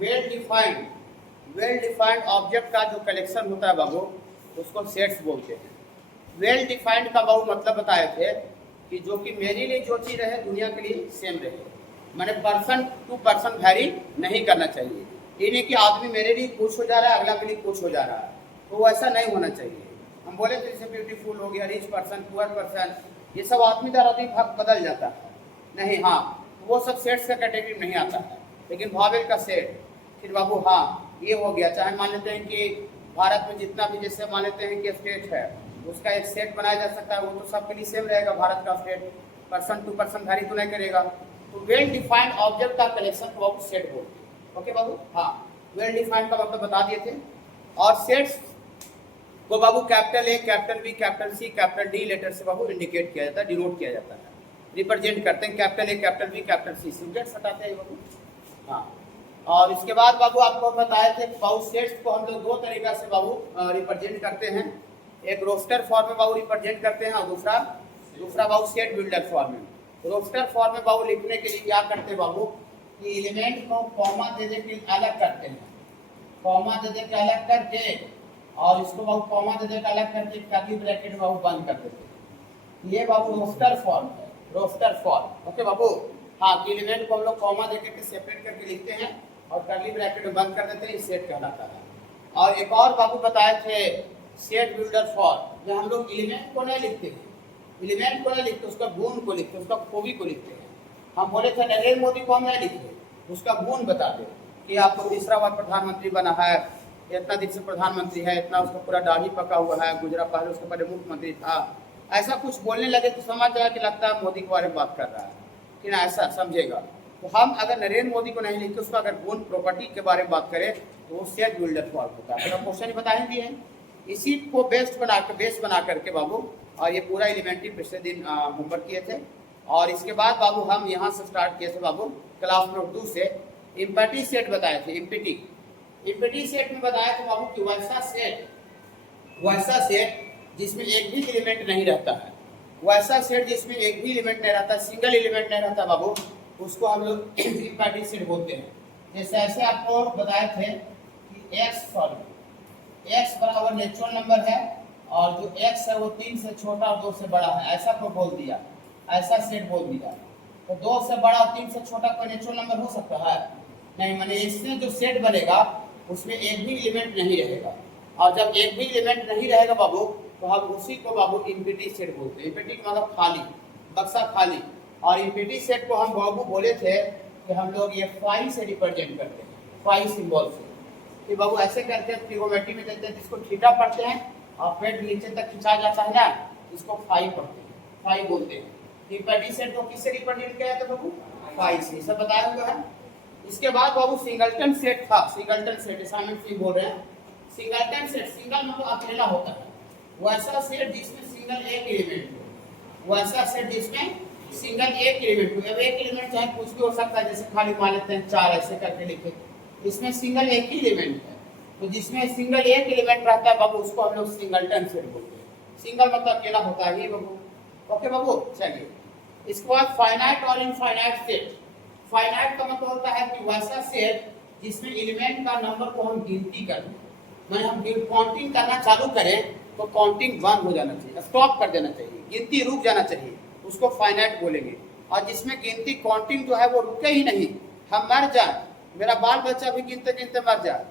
Well defined object का जो collection होता है बाबू उसको सेट्स बोलते हैं। वेल डिफाइंड का बाबू मतलब बताए थे कि जो कि मेरे लिए जो चीज़ रहे दुनिया के लिए सेम रहे, मैंने पर्सन टू पर्सन वैरी नहीं करना चाहिए। ये नहीं कि आदमी मेरे लिए कुछ हो जा रहा है अगला के लिए कुछ हो जा रहा है, तो वो ऐसा नहीं होना चाहिए। हम बोले तो जैसे ब्यूटीफुल हो गया, रिच पर्सन, पुअर पर्सन, ये सब आदमी दर आदमी बदल जाता है नहीं। हाँ, वो सब सेट्स का कैटेगरी नहीं आता है, लेकिन वॉवेल का सेट फिर बाबू हाँ ये हो गया। चाहे मान लेते हैं कि भारत में जितना भी जैसे मान लेते हैं कि स्टेट है उसका एक सेट बनाया जा सकता है, वो तो सबके लिए सेम रहेगा। भारत का state person to person vary तो नहीं करेगा। तो वेल डिफाइंड ऑब्जेक्ट का कलेक्शन को आप सेट बोलते हैं। ओके बाबू, हाँ वेल डिफाइंड का मतलब बता दिए थे। और सेट्स को बाबू capital A, capital B, capital C, capital D letter से बाबू इंडिकेट किया जाता है, डिनोट किया जाता है, रिप्रेजेंट करते हैं। Capital A, capital B, capital C, symbols हटाते हैं बाबू। हाँ, और इसके बाद बाबू आपको बताए थे बाबू सेट्स को हम लोग दो तरीका से बाबू रिप्रेजेंट करते हैं। एक रोस्टर फॉर्म में बाबू रिप्रेजेंट करते हैं और दूसरा बाबू सेट बिल्डर फॉर्म में। रोस्टर फॉर्म में बाबू लिखने के लिए क्या करते हैं बाबू कि एलिमेंट को कॉमा दे दे के अलग करते हैं, कॉमा दे दे के अलग करके, और इसको बाबू कॉमा दे दे के अलग करके कर्ली ब्रैकेट बाबू बंद कर देते हैं। ये बाबू रोस्टर फॉर्म है, रोस्टर फॉर्म। ओके बाबू, हाँ कि एलिमेंट को हम लोग कॉमा दे के सेपरेट करके लिखते हैं और कर्ली ब्रैकेट में बंद कर देते हैं, सेट कहलाता है। और एक और बाबू बताए थे सेट बिल्डर फॉर्म, में हम लोग एलिमेंट को नहीं लिखते हैं, एलिमेंट को नहीं लिखते, उसका गुण को लिखते हैं, उसका खूबी को लिखते हैं। हम बोले थे नरेंद्र मोदी को हम नहीं लिखते, उसका गुण बताते कि आपको तीसरा बार प्रधानमंत्री बना है, इतना दिन से प्रधानमंत्री है, इतना उसका पूरा दाढ़ी पका हुआ है, गुजरा पहले उसके पहले मुख्यमंत्री था, ऐसा कुछ बोलने लगे तो समझ जाए कि लगता है मोदी के बारे में बात कर रहा है कि ना, ऐसा समझेगा। तो हम अगर नरेंद्र मोदी को नहीं लिखते, उसका अगर गुण प्रॉपर्टी के बारे में बात करें तो वो सेट बिल्डर फॉर्म होता है। तो क्वेश्चन बताए दिए हैं, इसी को बेस बना करके बाबू, और ये पूरा एलिमेंट्री पिछले दिन होमवर्क किए थे। और इसके बाद बाबू हम यहाँ से स्टार्ट किए थे बाबू क्लास नोट 2 से इम्पैटी सेट बताए थे। इम्पैटी सेट में बताया था बाबू कि वैसा सेट जिसमें एक भी एलिमेंट नहीं रहता है, वैसा सेट जिसमें एक भी एलिमेंट नहीं रहता, सिंगल एलिमेंट नहीं रहता बाबू, उसको हम लोग इम्पैटी सेट बोलते हैं। जैसे ऐसे आपको बताए थे कि x बराबर नेचुरल नंबर है और जो x है वो 3 से छोटा और 2 से बड़ा है, ऐसा को बोल दिया, ऐसा सेट बोल दिया। तो 2 से बड़ा और 3 से छोटा कोई नेचुरल नंबर हो सकता है नहीं, माने इसमें जो सेट बनेगा उसमें एक भी एलिमेंट नहीं रहेगा। और जब एक भी एलिमेंट नहीं रहेगा बाबू तो हम उसी को बाबू इम्पैटी सेट बोलते हैं। इम्पैटी का मतलब खाली, बक्सा खाली। और इम्पैटी सेट को हम बाबू बोले थे कि हम लोग ये फाई से रिप्रेजेंट करते हैं, फाई सिंबल से। कि बाबू ऐसे करते हैं, ट्रिगोनोमेट्री में देते हैं, जिसको थीटा पढ़ते हैं और पेट नीचे तक खिंचा जाता है ना, इसको फाई पढ़ते हैं, फाई बोलते हैं। इम्पैटी सेट को किससे रिप्रेजेंट किया जाता है बाबू? फाई से, सब बताया हुआ है। इसके बाद बाबू सिंगलटन सेट था, सिंगलटन सेट असाइनमेंट से बोल रहे हैं। सिंगलटन सेट, सिंगल मतलब अकेला होता है, वैसा सेट जिसमें सिंगल एक एलिमेंट हो, वैसा सेट जिसमें सिंगल एक एलिमेंट हो। अब एक एलिमेंट चाहे कुछ भी हो सकता है, जैसे खाली मान लेते हैं 4 ऐसे करके लिखे, इसमें सिंगल एक ही एलिमेंट है, तो जिसमें सिंगल एक एलिमेंट रहता है बाबू उसको हम लोग सिंगलटन सेट बोलते हैं। सिंगल मतलब अकेला होता है ये बाबू। ओके बाबू, चलिए इसके बाद फाइनाइट और इनफाइनाइट सेट। फाइनाइट का मतलब होता है कि वैसा सेट जिसमें एलिमेंट का नंबर को हम गिनती करें, मैंने हम काउंटिंग करना चालू करें तो काउंटिंग बंद हो जाना चाहिए, स्टॉप कर देना चाहिए, गिनती रुक जाना चाहिए, उसको फाइनाइट बोलेंगे। और जिसमें गिनती काउंटिंग जो है वो रुके ही नहीं, हम मर जाए, मेरा बाल बच्चा भी गिनते गिनते मर जाए,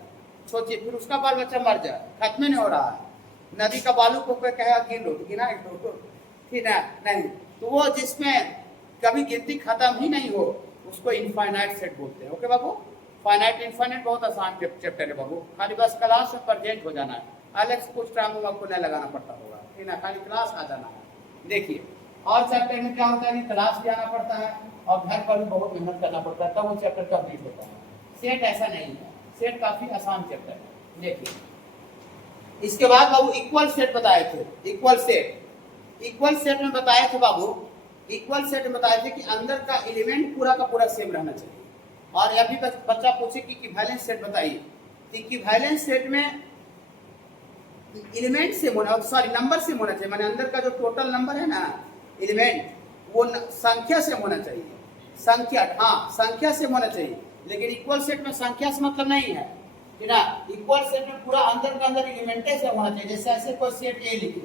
सोचिए, फिर उसका बाल बच्चा मर जाए, खत्म नहीं हो रहा है। नदी का बालू को कोई कहेगा गिन लो, गिना एक दो ठीक है नहीं, तो वो जिसमें कभी गिनती खत्म ही नहीं हो उसको इनफाइनाइट सेट बोलते हैं। ओके बाबू, फाइनाइट इनफाइनाइट बहुत आसान चैप्टर है बाबू, खाली बस क्लास में प्रेजेंट हो जाना है, अलग से कुछ टाइम आपको नहीं लगाना पड़ता होगा, ठीक है, खाली क्लास आ जाना है। देखिए और चैप्टर में क्या होता है कि क्लास भी आना पड़ता है और घर पर भी बहुत मेहनत करना पड़ता है, तब वो चैप्टर कंप्लीट होता है। सेट ऐसा नहीं है, सेट काफी आसान चैप्टर है। देखिए इसके बाद बाबू इक्वल सेट बताए थे। इक्वल सेट में बताए थे बाबू, इक्वल सेट में बताए थे कि अंदर का एलिमेंट पूरा का पूरा सेम रहना चाहिए। और अभी बच्चा पूछे कि इक्विवेलेंस सेट बताइए, तो इक्विवेलेंस सेट में एलिमेंट सेम होना, सॉरी नंबर सेम होना चाहिए, माने अंदर का जो टोटल नंबर है ना एलिमेंट, वो संख्या सेम होना चाहिए, संख्या, हाँ संख्या सेम होना चाहिए, लेकिन इक्वल सेट में संख्या से मतलब नहीं है कि ना, इक्वल सेट में पूरा अंदर का अंदर एलिमेंटे से होना चाहिए। जैसे ऐसे कोई सेट ए लिखे,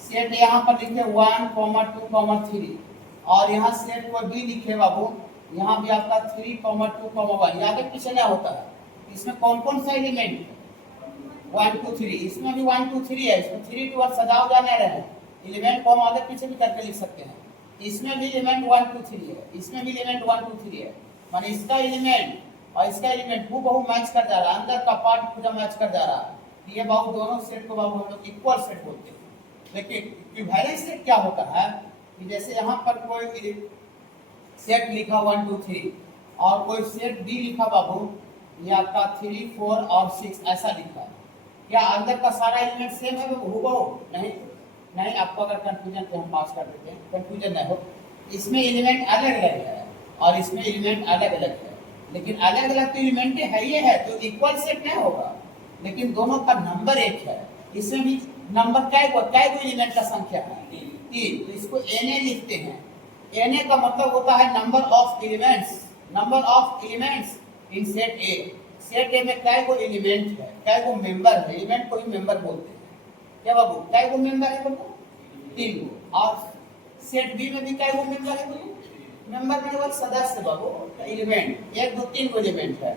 सेट यहाँ पर लिखे 1, 2, 3 और यहाँ सेट कोई बी लिखे बाबू, यहाँ भी आपका 3, 2, 1, ये आगे पीछे नहीं होता है। इसमें कौन कौन सा एलिमेंट है? 1, 2, 3, इसमें भी 1, 2, 3 है, इसमें 3 2 और सजाओ जाने रहे एलिमेंट को हम आगे पीछे भी करके लिख सकते हैं। इसमें भी एलिमेंट 1, 2, 3 है, इसमें भी एलिमेंट 1, 2, 3 है, माने इसका एलिमेंट और इसका एलिमेंट हूबहू मैच कर जा रहा है, अंदर का पार्ट पूरा मैच कर जा रहा है। ये बाबू दोनों सेट को बाबू हम लोग इक्वल सेट बोलते हैं। लेकिन इक्विवेलेंट सेट क्या होता है कि जैसे यहाँ पर कोई सेट लिखा 1, 2, 3 और कोई सेट बी लिखा बाबू, ये आपका 3, 4 और 6 ऐसा लिखा, क्या अंदर का सारा एलिमेंट सेम है हूबहू? नहीं नहीं, आपको अगर कंफ्यूजन तो हम पास कर देते हैं, कंफ्यूजन नहीं हो। इसमें एलिमेंट अलग अलग है और इसमें एलिमेंट अलग अलग है, लेकिन अलग अलग तो एलिमेंट है ये है तो इक्वल सेट नहीं होगा, लेकिन दोनों का नंबर एक है। इसमें भी नंबर क्या एलिमेंट का संख्या है? 3, तो इसको Na लिखते हैं। Na का मतलब होता है number of elements, number of elements in set A. Set ए में क्या एलिमेंट है, क्या मेंबर है, एलिमेंट को ही मेंबर बोलते हैं। क्या बाबू, क्या मेंबर है बाबू? 3 गो। और सेट बी में भी क्या मेंबर है बाबू? मेंबर में केवल सदस्य बाबू, एलिमेंट 1, 2, 3 एलिमेंट है।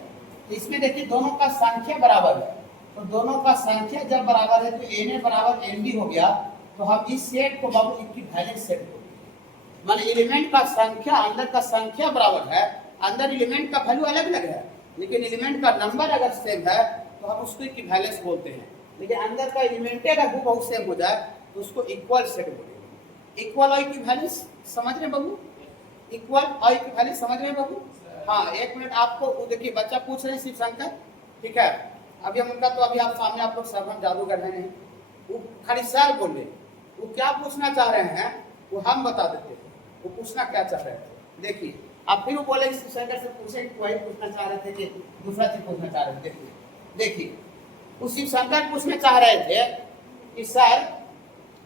तो इसमें देखिए दोनों का संख्या बराबर है, तो दोनों का संख्या जब बराबर है तो Na बराबर Nb हो गया, तो हम इस सेट को बाबू इक्विवेलेंट सेट बोलते हैं। माने एलिमेंट का संख्या, अंदर का संख्या बराबर है, अंदर एलिमेंट का वैल्यू अलग अलग है, लेकिन एलिमेंट का नंबर अगर सेम है तो हम उसको इक्विवेलेंस बोलते हैं। लेकिन अंदर का एलिमेंट अगर हूबहू सेम हो जाए तो उसको इक्वल सेट बोलेंगे। इक्वल और इक्विवेलेंस समझ रहे बाबू? इक्वल और इक्विवेलेंस समझ रहे बाबू? हाँ, 1 मिनट आपको देखिए, बच्चा पूछ रहे हैं शिव शंकर, ठीक है, अभी हम उनका तो अभी आप सामने आप लोग सब हम जादूगर हैं नहीं, वो खाली सर बोल रहे, वो क्या पूछना चाह रहे हैं वो हम बता देते हैं, वो पूछना क्या चाह रहे थे। देखिए आप फिर वो बोले शिव शंकर से पूछे कि वही पूछना चाह रहे थे कि दूसरा चीज पूछना चाह रहे थे। देखिए उस शिव शंकर पूछना चाह रहे थे कि सर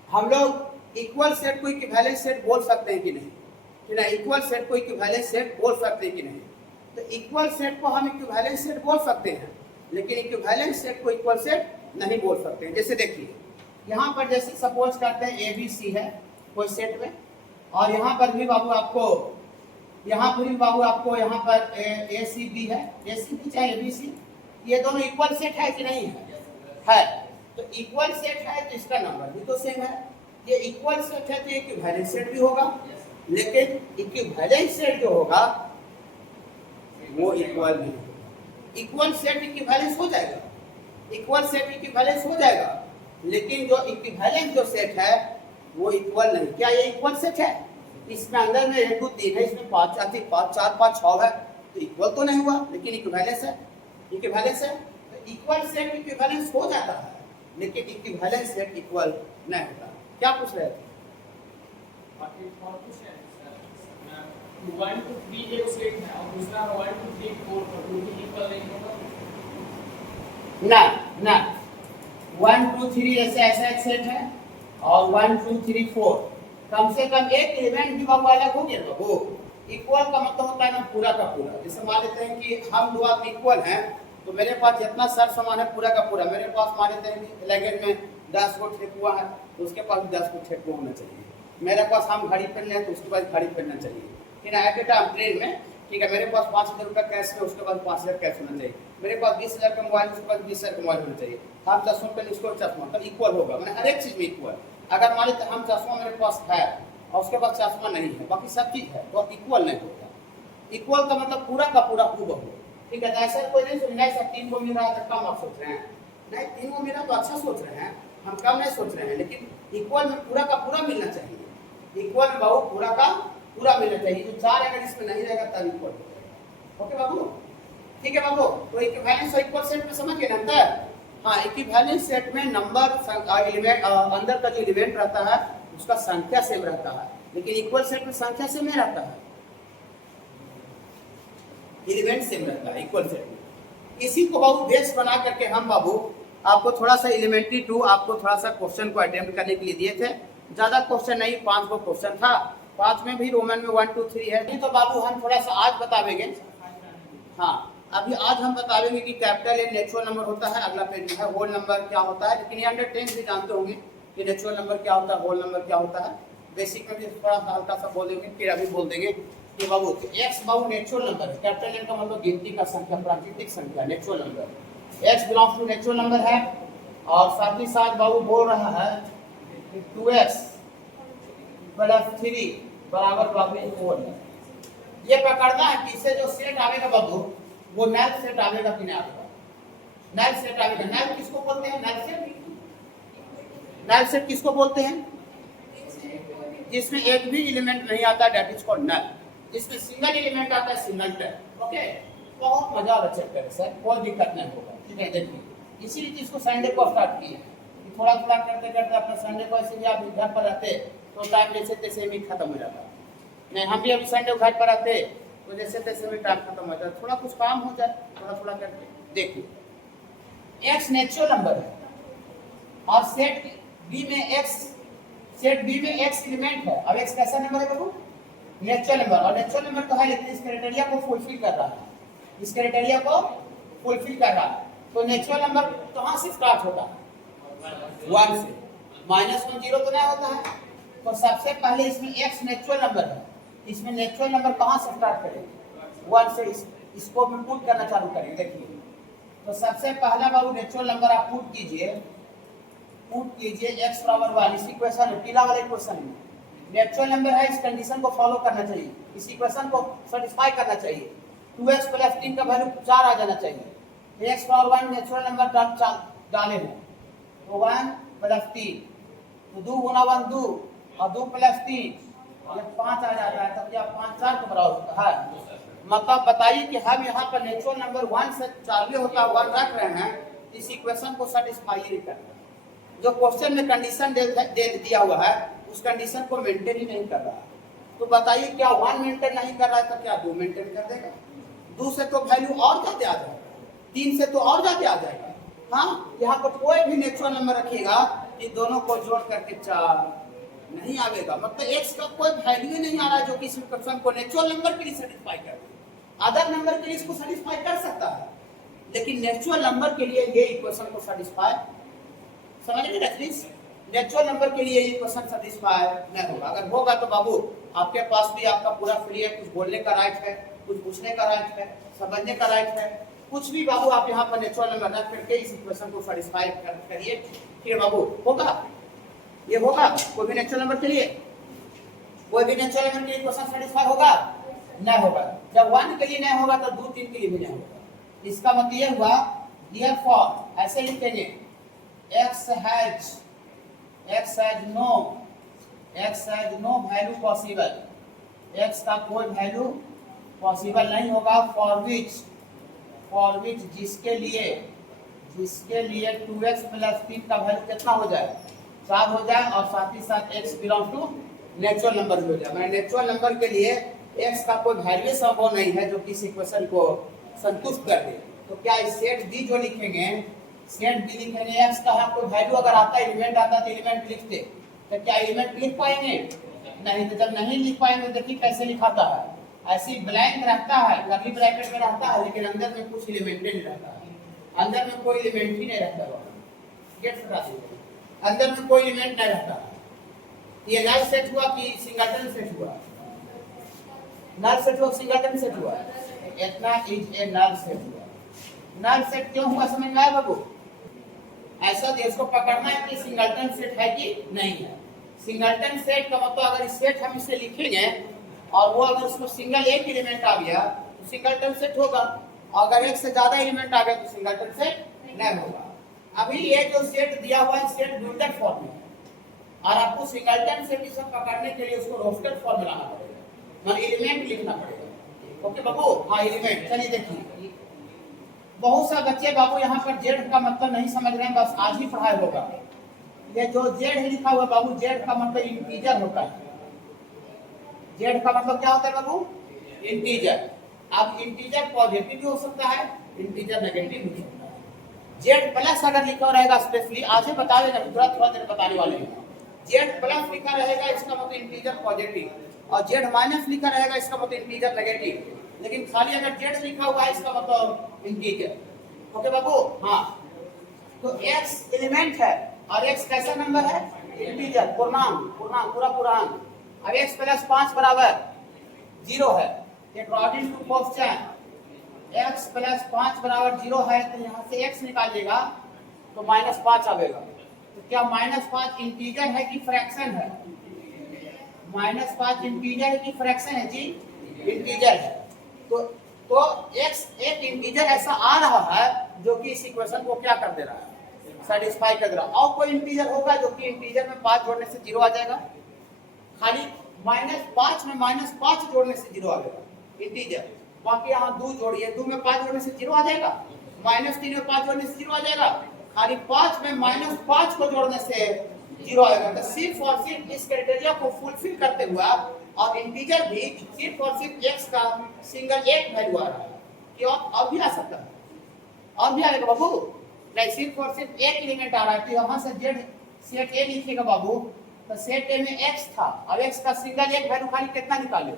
हम लोग इक्वल सेट को इक्विवेलेंट सेट बोल सकते हैं कि नहीं, कि ना इक्वल सेट को इक्विवेलेंट सेट बोल सकते हैं कि नहीं। तो इक्वल सेट को हम इक्विवेलेंट सेट बोल सकते हैं, लेकिन इक्विवेलेंट सेट को इक्वल सेट नहीं बोल सकते हैं। जैसे देखिए यहाँ पर जैसे सपोज करते हैं ABC है कोई सेट में, और यहाँ पर भी बाबू आपको यहाँ पर ACB है, ACB चाहे ABC, ये दोनों इक्वल सेट है कि नहीं है? तो इक्वल सेट है तो इसका नंबर भी तो सेम है। ये इक्वल सेट है तो इक्विवेलेंट सेट भी होगा, लेकिन इक्विवेलेंट सेट जो होगा वो इक्वल नहीं होगा। इक्वल सेट इक्विवेलेंस हो जाएगा, इक्वल सेट इक्विवेलेंस हो जाएगा, लेकिन जो इक्विवेलेंट जो सेट है वो इक्वल नहीं। क्या ये इक्वल सेट है? इसमें अंदर में 1, 2, 3 है, इसमें 5, 4, 5, 6 है, तो इक्वल तो नहीं हुआ, लेकिन इक्विवेलेंस है, इक्विवेलेंस है। तो इक्वल सेट इक्विवेलेंस हो जाता है, लेकिन इक्विवेलेंट सेट इक्वल नहीं होता। क्या पूछ रहे थे? 1, 2, 3 एक सेट है और दूसरा 1, 2, 3, 4 तो इक्वल नहीं होगा ना। 1, 2, 3 ऐसा एक सेट है और 1, 2, 3, 4 कम से कम एक एलिमेंट भी बाबू अलग हो गया। वो इक्वल का मतलब होता है ना पूरा का पूरा। जैसे मान लेते हैं कि हम दो आदमी इक्वल हैं, तो मेरे पास जितना सर सामान है पूरा का पूरा, मेरे पास मान लेते हैं कि लैगेज में 10 गो ठेकुआ है तो उसके पास भी 10 गो ठेकुआ होना चाहिए। मेरे पास हम घड़ी पहन लें तो उसके पास घड़ी पहनना चाहिए, कि ना। एट टाइम ट्रेन में, ठीक है, मेरे पास 5,000 रुपये कैश है, उसके पास 5,000 कैश होना चाहिए। मेरे पास 20,000 का मोबाइल, उसके पास 20,000 का मोबाइल होना चाहिए। हम चश्मा पहले, उसको चश्मा, तो इक्वल होगा, मैंने हर एक चीज़ में इक्वल। अगर मान लेते हम चश्मा मेरे पास है और उसके पास चश्मा नहीं है, बाकी सब चीज़ है, तो इक्वल नहीं होता। इक्वल का मतलब पूरा का पूरा हूबहू, ठीक है। ऐसा कोई नहीं सोच रहा है 3 को मिल रहा है तो कम आप सोच रहे हैं, नहीं 3 को मिला तो अच्छा सोच रहे हैं, हम कम नहीं सोच रहे हैं, लेकिन इक्वल में पूरा का पूरा मिलना चाहिए। इक्वल में बाबू पूरा का पूरा मिलना चाहिए। जो 4 अगर इसमें नहीं रहेगा तब इक्वल हो जाएगा। ओके बाबू, ठीक है बाबू। तो इक्विवेलेंस और इक्वल सेट में समझ गए ना अंतर? हाँ, इक्विवेलेंस सेट में नंबर एलिमेंट, अंदर का जो एलिमेंट रहता है उसका संख्या सेम रहता है, लेकिन इक्वल सेट में संख्या सेम नहीं रहता है, एलिमेंट सेम रहता है इक्वल सेट में। इसी को बाबू बेस बना करके हम बाबू आपको थोड़ा सा एलिमेंट्री 2 आपको थोड़ा सा क्वेश्चन को अटेम्प्ट करने के लिए दिए थे। ज्यादा क्वेश्चन नहीं, 5 गो क्वेश्चन था, 5 में भी रोमन में 1, 2, 3 है। नहीं तो बाबू हम थोड़ा सा आज बतावेंगे। हाँ, अभी आज हम बताएंगे कि कैपिटल एन नेचुरल नंबर होता है, अगला पेज में है होल नंबर क्या होता है, लेकिन ये अंडर 10 भी जानते होंगे कि नेचुरल नंबर क्या होता है, होल नंबर क्या होता है। बेसिक में भी थोड़ा सा हल्का सा बोल देंगे, फिर अभी बोल देंगे कि बाबू एक्स बाबू नेचुरल नंबर है। कैपिटल एन का मतलब गिनती का संख्या, प्राकृतिक संख्या, natural number. X belongs to natural number है, और साथ ही साथ बाबू बोल रहा है 2x + 3 बराबर बाबू 4 है। ये पकड़ना है कि इससे जो सेट आवेगा बाबू वो नल सेट आवेगा कि नहीं आवेगा। नल सेट आवेगा। नल किसको बोलते हैं? नल सेट, नल सेट किसको बोलते हैं? जिसमें एक भी एलिमेंट नहीं आता, दैट इज कॉल्ड नल। जिसमें सिंगल एलिमेंट आता है, सिंगल टर्म। ओके, बहुत मजा आ रहा चैप्टर सर, कोई दिक्कत नहीं होगा। ठीक है, देखिए इसीलिए चीज को संडे को स्टार्ट किए, थोड़ा थोड़ा करते करते अपना संडे को ऐसे भी आप घर पर रहते तो टाइम जैसे तैसे भी खत्म हो जाता। नहीं, हम भी अभी संडे घर पर आते तो जैसे तैसे में टाइम खत्म हो जाए, थोड़ा कुछ काम हो जाए, थोड़ा थोड़ा करके। देखिए एक्स नेचुरल नंबर है और सेट बी में एक्स, सेट बी में एक्स एलिमेंट है। अब एक्स कैसा नंबर है बाबू? Natural number. और नेचुरल नंबर तो है लेकिन इस क्राइटेरिया को फुलफिल कर रहा है, इस क्राइटेरिया को फुलफिल कर रहा है। तो नेचुरल नंबर कहाँ से स्टार्ट होता है? 1 से। -1 0 तो नहीं होता है। तो सबसे पहले इसमें एक्स नेचुरल नंबर है, इसमें नेचुरल नंबर कहाँ से स्टार्ट करेंगे? 1 से। इसको भी पुट करना चालू करेंगे। देखिए तो सबसे पहला बाबू नेचुरल नंबर आप पुट कीजिए, x बराबर 1। इस इक्वेशन में पीला वाले इक्वेशन में नेचुरल नंबर है, इस कंडीशन को फॉलो करना चाहिए, इस इक्वेशन को सेटिस्फाई करना चाहिए। 2x + 3 का वैल्यू 4 आ जाना चाहिए। x बराबर 1 नेचुरल नंबर डाले हैं तो 1 + 3 तो 2 गुना 1 2 और 2 + 3 ये 5 आ जाता है। तब क्या 5 4 के बराबर होता है? मतलब बताइए कि हम यहाँ पर नेचुरल नंबर 1 से 4 होता है 1 रख रहे हैं, इस इक्वेशन को सेटिस्फाई नहीं कर रहे। जो क्वेश्चन में कंडीशन दे दिया हुआ है उस कंडीशन को मेंटेन ही नहीं कर रहा है। तो बताइए क्या 1 मेंटेन नहीं कर रहा है तो क्या 2 मेंटेन कर देगा? 2 से तो वैल्यू और ज्यादा आ जाएगा, 3 से तो और ज्यादा आ जाएगा। हाँ, यहाँ पर कोई भी नेचुरल नंबर रखिएगा कि दोनों को जोड़ करके 4 नहीं आवेगा। मतलब एक्स का कोई वैल्यू नहीं आ रहा है जो कि इस इक्वेशन को नेचुरल नंबर के लिए सेटिस्फाई कर दे। अदर नंबर के लिए इसको सेटिस्फाई कर सकता है, लेकिन नेचुरल नंबर के लिए ये इक्वेशन को सेटिस्फाई, समझ रहे हैं? नेचुरल नंबर के लिए ये इक्वेशन सेटिस्फाई नहीं होगा। अगर होगा तो बाबू आपके पास भी आपका पूरा फ्री है, कुछ बोलने का राइट है, कुछ पूछने का राइट है, समझने का राइट है, कुछ भी बाबू आप यहाँ पर नेचुरल नंबर रख करके इस इक्वेशन को सेटिस्फाई करिए। फिर बाबू होगा, ये होगा कोई भी नेचुरल नंबर के लिए, कोई भी नेचुरल नंबर के लिए इक्वेशन सेटिस्फाई होगा? नहीं होगा। जब 1 के लिए नहीं होगा तो 2 3 के लिए भी नहीं होगा। इसका मतलब ये हुआ therefore ऐसे लिखेंगे x has no value possible, x का कोई वैल्यू पॉसिबल नहीं होगा for which जिसके लिए 2x + 3 का वैल्यू कितना हो जाए? 4 हो जाए, और साथ ही साथ x belong to natural number हो जाए। मैंने नेचुरल नंबर के लिए x का कोई वैल्यू संभव नहीं है जो कि इस इक्वेशन को संतुष्ट कर दे। तो क्या इस सेट बी जो लिखेंगे, सेट बी लिखेंगे, x का कोई वैल्यू अगर आता, एलिमेंट आता तो एलिमेंट लिखते, तो क्या एलिमेंट लिख पाएंगे? नहीं। तो जब नहीं लिख पाएंगे देखिए कैसे लिखाता है, ऐसी ब्लैंक रहता है, कर्ली ब्रैकेट में रहता है, लेकिन अंदर में कुछ एलिमेंट नहीं रहता है, अंदर में कोई एलिमेंट ही नहीं रहता। गेट सटा दीजिए, अंदर में कोई एलिमेंट नहीं रहता। ये नल सेट हुआ कि सिंगलटन सेट हुआ? नल सेट हुआ, सिंगलटन सेट हुआ? इतना इज ए नल सेट हुआ। नल सेट क्यों हुआ समझ में आया बाबू? ऐसा इसको पकड़ना है कि सिंगलटन सेट है कि नहीं है। सिंगलटन सेट का मतलब अगर इस सेट हम इसे लिखेंगे और वो अगर उसमें सिंगल एक एलिमेंट आ गया तो सिंगलटन सेट होगा, अगर एक से ज्यादा एलिमेंट आ गया तो सिंगलटन सेट नहीं होगा। अभी ये जो सेट दिया हुआ है सेट बिल्डर फॉर्म में है, और आपको सिंगलटन सेट इसे पकड़ने के लिए उसको रोस्टेड फॉर्म में लाना पड़ेगा, मतलब एलिमेंट लिखना पड़ेगा। ओके बाबू? हाँ एलिमेंट। चलिए देखिए, बहुत सा बच्चे बाबू यहाँ पर जेड का मतलब नहीं समझ रहे हैं, बस आज ही पढ़ाई होगा। ये जो जेड लिखा हुआ बाबू, जेड का मतलब इंटीजर होता है। जेड का मतलब क्या होता है बाबू? इंटीजर। अब इंटीजर पॉजिटिव भी हो सकता है, इंटीजर नेगेटिव भी हो सकता है। जेड प्लस अगर लिखा रहेगा, स्पेशली आज ही बता देगा, थोड़ा देर बताने वाले हैं। जेड प्लस लिखा रहेगा इसका मतलब इंटीजर पॉजिटिव, और जेड माइनस लिखा रहेगा इसका मतलब इंटीजर नेगेटिव। लेकिन खाली अगर जेड लिखा हुआ है इसका मतलब इंटीजर। ओके बाबू, हाँ। तो x एलिमेंट है और x कैसा नंबर है? इंटीजर, पूर्णांक, पूर्णांक पूरा पूर्णांक। अब x प्लस 5 बराबर 0 है। According to question x plus 5 बराबर 0 है, तो यहाँ से x निकालिएगा तो -5 आएगा। तो क्या -5 इंटीजर है कि फ्रैक्शन है? -5 इंटीजर है कि फ्रैक्शन है जी? इंटीजर है। तो x एक इंटीजर ऐसा आ रहा है जो कि इस इक्वेशन को क्या कर दे रहा है? सेटिस्फाई कर रहा है। और कोई इंटीजर होगा जो कि इंटीजर में 5 जोड़ने से 0 आ जाएगा? खाली -5 में -5 जोड़ने से 0 आ जाएगा इंटीजर। बाकी यहाँ 2 जोड़िए, 2 में 5 जोड़ने से 0 आ जाएगा, -3 में 5 जोड़ने से 0 आ जाएगा, खाली 5 में -5 को जोड़ने से 0 आएगा। तो सिर्फ और सिर्फ इस क्राइटेरिया को फुलफिल करते हुए और इंटीजर भी सिर्फ और सिर्फ x का सिंगल एक वैल्यू आ रहा है। क्यों? अब भी आ सकता है, अब भी आएगा बाबू। नहीं, सिर्फ और सिर्फ एक एलिमेंट आ रहा है, तो यहाँ से जेड सेट ए लिखिएगा बाबू। तो सेट ए में x था, अब x का सिंगल एक वैल्यू खाली कितना निकाले?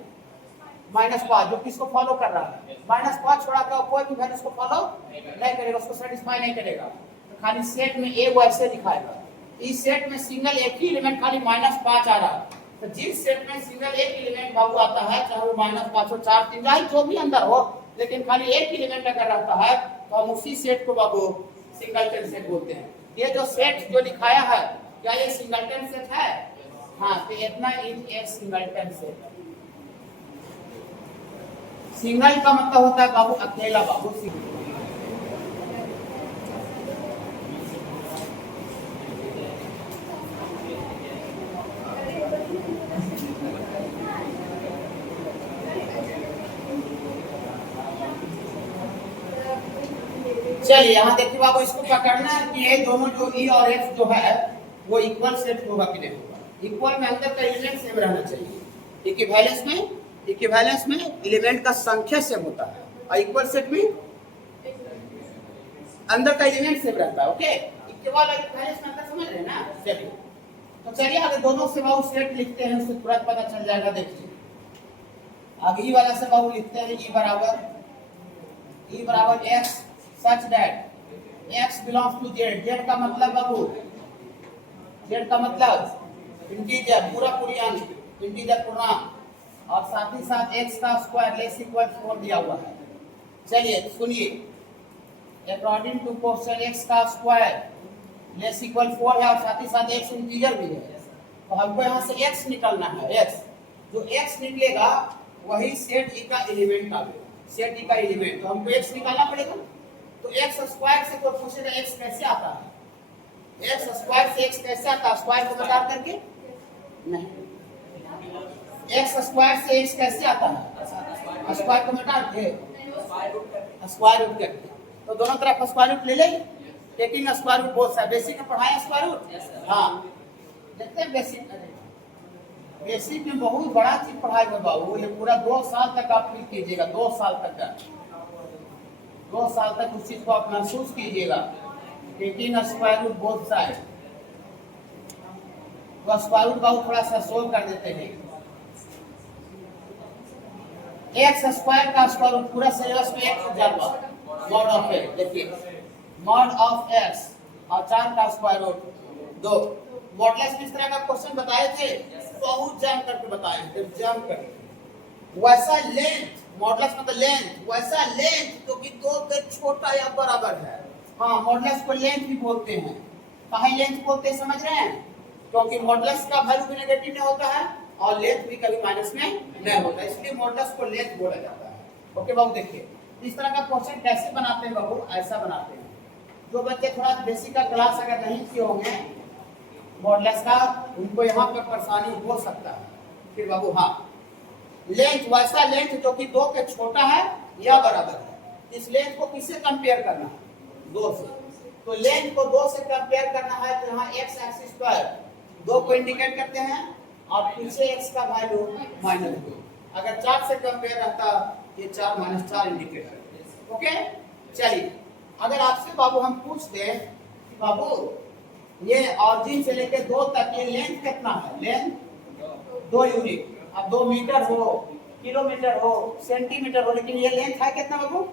-5, जो किसको फॉलो कर रहा है? -5 छोड़ा के कोई भी वैल्यू उसको फॉलो नहीं करेगा, उसको सेटिस्फाई नहीं करेगा। तो खाली सेट में ए वैसे दिखाएगा। इस सेट में सिंगल एक ही एलिमेंट खाली -5 आ रहा है। तो जिस सेट में सिंगल एक एलिमेंट बाबू आता है, चाहे वो -5 हो, 4, 3 चाहे जो भी अंदर हो, लेकिन खाली एक एलिमेंट अगर रहता है तो हम उसी सेट को बाबू सिंगलटन सेट बोलते हैं। ये जो सेट जो दिखाया है, क्या ये सिंगलटन सेट है? हाँ, तो इतना is a singleton set. Single का मतलब होता है बाबू अकेला बाबू। चलिए यहाँ देखिए बाबू, इसको पकड़ना है कि ये दोनों जो ई और एफ जो है वो इक्वल सेट होगा कि नहीं होगा। इक्वल में अंदर का एलिमेंट सेम रहना चाहिए। इक्विवेलेंस में एलिमेंट का संख्या सेम होता है और इक्वल सेट में अंदर का एलिमेंट सेम रहता है। ओके, इक्वल और इक्विवेलेंस में अंतर समझ रहे हैं ना? चलिए, तो चलिए अगर दोनों से बाबू सेट लिखते हैं उससे तुरंत पता चल जाएगा। देखिए अब ई वाला से बाबू लिखते हैं ई बराबर x such that x belongs to z। z का मतलब बाबू, z का मतलब इंटीजर, पूरा पूर्णांक, इंटीजर पूर्णांक, और साथ ही साथ x का स्क्वायर लेस इक्वल 4 दिया हुआ है। चलिए सुनिए, अकॉर्डिंग टू क्वेश्चन x का स्क्वायर लेस इक्वल 4 है और साथ ही साथ x इंटीजर भी है। तो हमको यहाँ से x निकालना है। x जो x निकलेगा वही सेट ई का एलिमेंट आएगा, सेट ई का एलिमेंट। तो हमको x निकालना पड़ेगा। तो x स्क्वायर से कोई पूछेगा x कैसे आता है? x स्क्वायर से x कैसे आता है? स्क्वायर को बता करके नहीं, x स्क्वायर से x कैसे आता है? स्क्वायर को मिटा के स्क्वायर रूट करके, तो दोनों तरफ स्क्वायर रूट ले ले। Taking square root both side. Basic में पढ़ाया स्क्वायर रूट? हाँ, देखते हैं बेसिक में बहुत बड़ा चीज पढ़ाई है बाबू। ये पूरा 2 साल तक आप फील कीजिएगा, 2 साल तक का, 2 साल तक उस चीज को आप महसूस कीजिएगा। Taking square root both side, तो स्क्वायर रूट बाबू थोड़ा सा सोल्व कर देते हैं। एक्स स्क्वायर का स्क्वायर रूट पूरा सिलेबस में 1 जाएगा, मॉड ऑफ एक्स। देखिए मॉड ऑफ एक्स और 4 का स्क्वायर रूट 2। मॉडलेस किस तरह का क्वेश्चन बताए थे? बहुत जान करके बताए थे, जान कर। वैसा लेंथ, मॉडलेस मतलब लेंथ, वैसा लेंथ जो कि 2 के छोटा या बराबर है। हाँ, मॉडलेस को लेंथ भी बोलते हैं। काहे लेंथ बोलते हैं समझ रहे हैं? क्योंकि मॉडलेस का वैल्यू भी नेगेटिव नहीं होता है और लेंथ भी कभी माइनस में नहीं होता, इसलिए मॉडलेस को लेंथ बोला जाता है। ओके बाबू, देखिए इस तरह का क्वेश्चन कैसे बनाते हैं बाबू? ऐसा बनाते हैं। जो बच्चे थोड़ा बेसिक का क्लास अगर नहीं किए होंगे मॉडलेस का, उनको यहाँ पर परेशानी हो सकता है। फिर बाबू हाँ, लेंथ वैसा लेंथ जो कि 2 के छोटा है या बराबर है। इस लेंथ को किससे कंपेयर करना है? 2 से। तो लेंथ को 2 से कंपेयर करना है तो यहाँ x एक्सिस पर 2 को इंडिकेट करते हैं और पीछे x का वैल्यू -2। अगर 4 से कंपेयर रहता ये 4 - 4 इंडिकेट करते। ओके, चलिए अगर आपसे बाबू हम पूछते हैं कि बाबू ये ऑरिजिन से लेकर 2 तक ये लेंथ कितना है? Length 2 unit. अब 2 मीटर हो किलोमीटर हो, सेंटीमीटर हो, लेकिन ये लेंथ है कितना बाबू?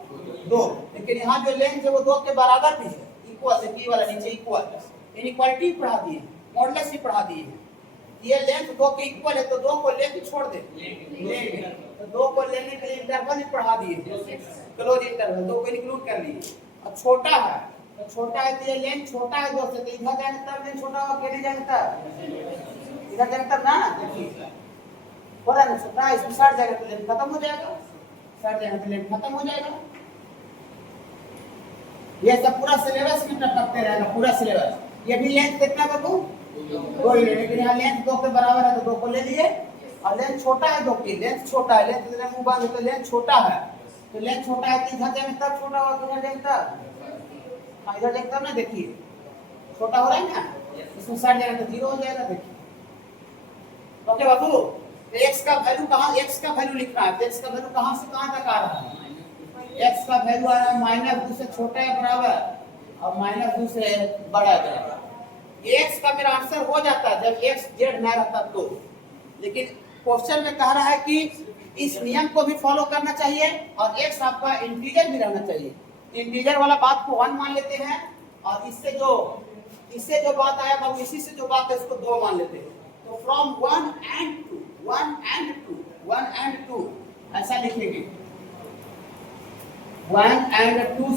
2। लेकिन यहाँ जो लेंथ है वो 2 के बराबर भी है, इक्वल है, p वाला नीचे इक्वल। इनइक्वालिटी पढ़ा दिए, मॉडुलस भी पढ़ा दिए। ये लेंथ 2 के इक्वल है तो 2 को लेके छोड़ दे, लेंगे तो 2 को लेने के लिए इंटरवल भी पढ़ा दिए, क्लोज इंटरवल 2 को इंक्लूड कर लिए। अब छोटा है तो छोटा है तो ये लेंथ छोटा है 2 से, तो इधर जाने तब लेंथ छोटा होगा, कैसे जाने तब इधर जाने तब ना। देखिए बोला ना छोटा है, इसमें 60 जाएगा तो लेंथ खत्म हो जाएगा, 60 जाएगा तो लेंथ खत्म हो जाएगा। ये सब पूरा सिलेबस में टपकते रहेगा, पूरा सिलेबस। ये भी लेंथ कितना बाबू? 2 ही, लेकिन यहाँ लेंथ 2 के बराबर है तो 2 को ले लिए। और लेंथ छोटा है 2 की, लेंथ छोटा है, लेंथ इधर मुंह बांध तो लेंथ छोटा है, तो लेंथ छोटा है तो इधर जाएंगे तब छोटा होगा, इधर जाएंगे तब, हाँ इधर जाएंगे तब ना। देखिए छोटा हो रहा है ना, इसमें 60 जाएगा तो 0 हो जाएगा। देखिए ओके बाबू, तो x का वैल्यू कहाँ, x का वैल्यू लिखना है, x का वैल्यू कहाँ से कहाँ तक आ रहा है? x का वैल्यू आ रहा है -2 से छोटा है बराबर और -2 से बड़ा है। x का मेरा आंसर हो जाता है जब x z ना रहता तो, लेकिन क्वेश्चन में कह रहा है कि इस नियम को भी फॉलो करना चाहिए और x आपका इंटीजर भी रहना चाहिए। इंटीजर वाला बात को 1 मान लेते हैं और इससे जो बात आया बाबू, इसी से जो बात है इसको 2 मान लेते हैं। तो फ्रॉम 1 and 2 ऐसा लिखेंगे। 1 and 2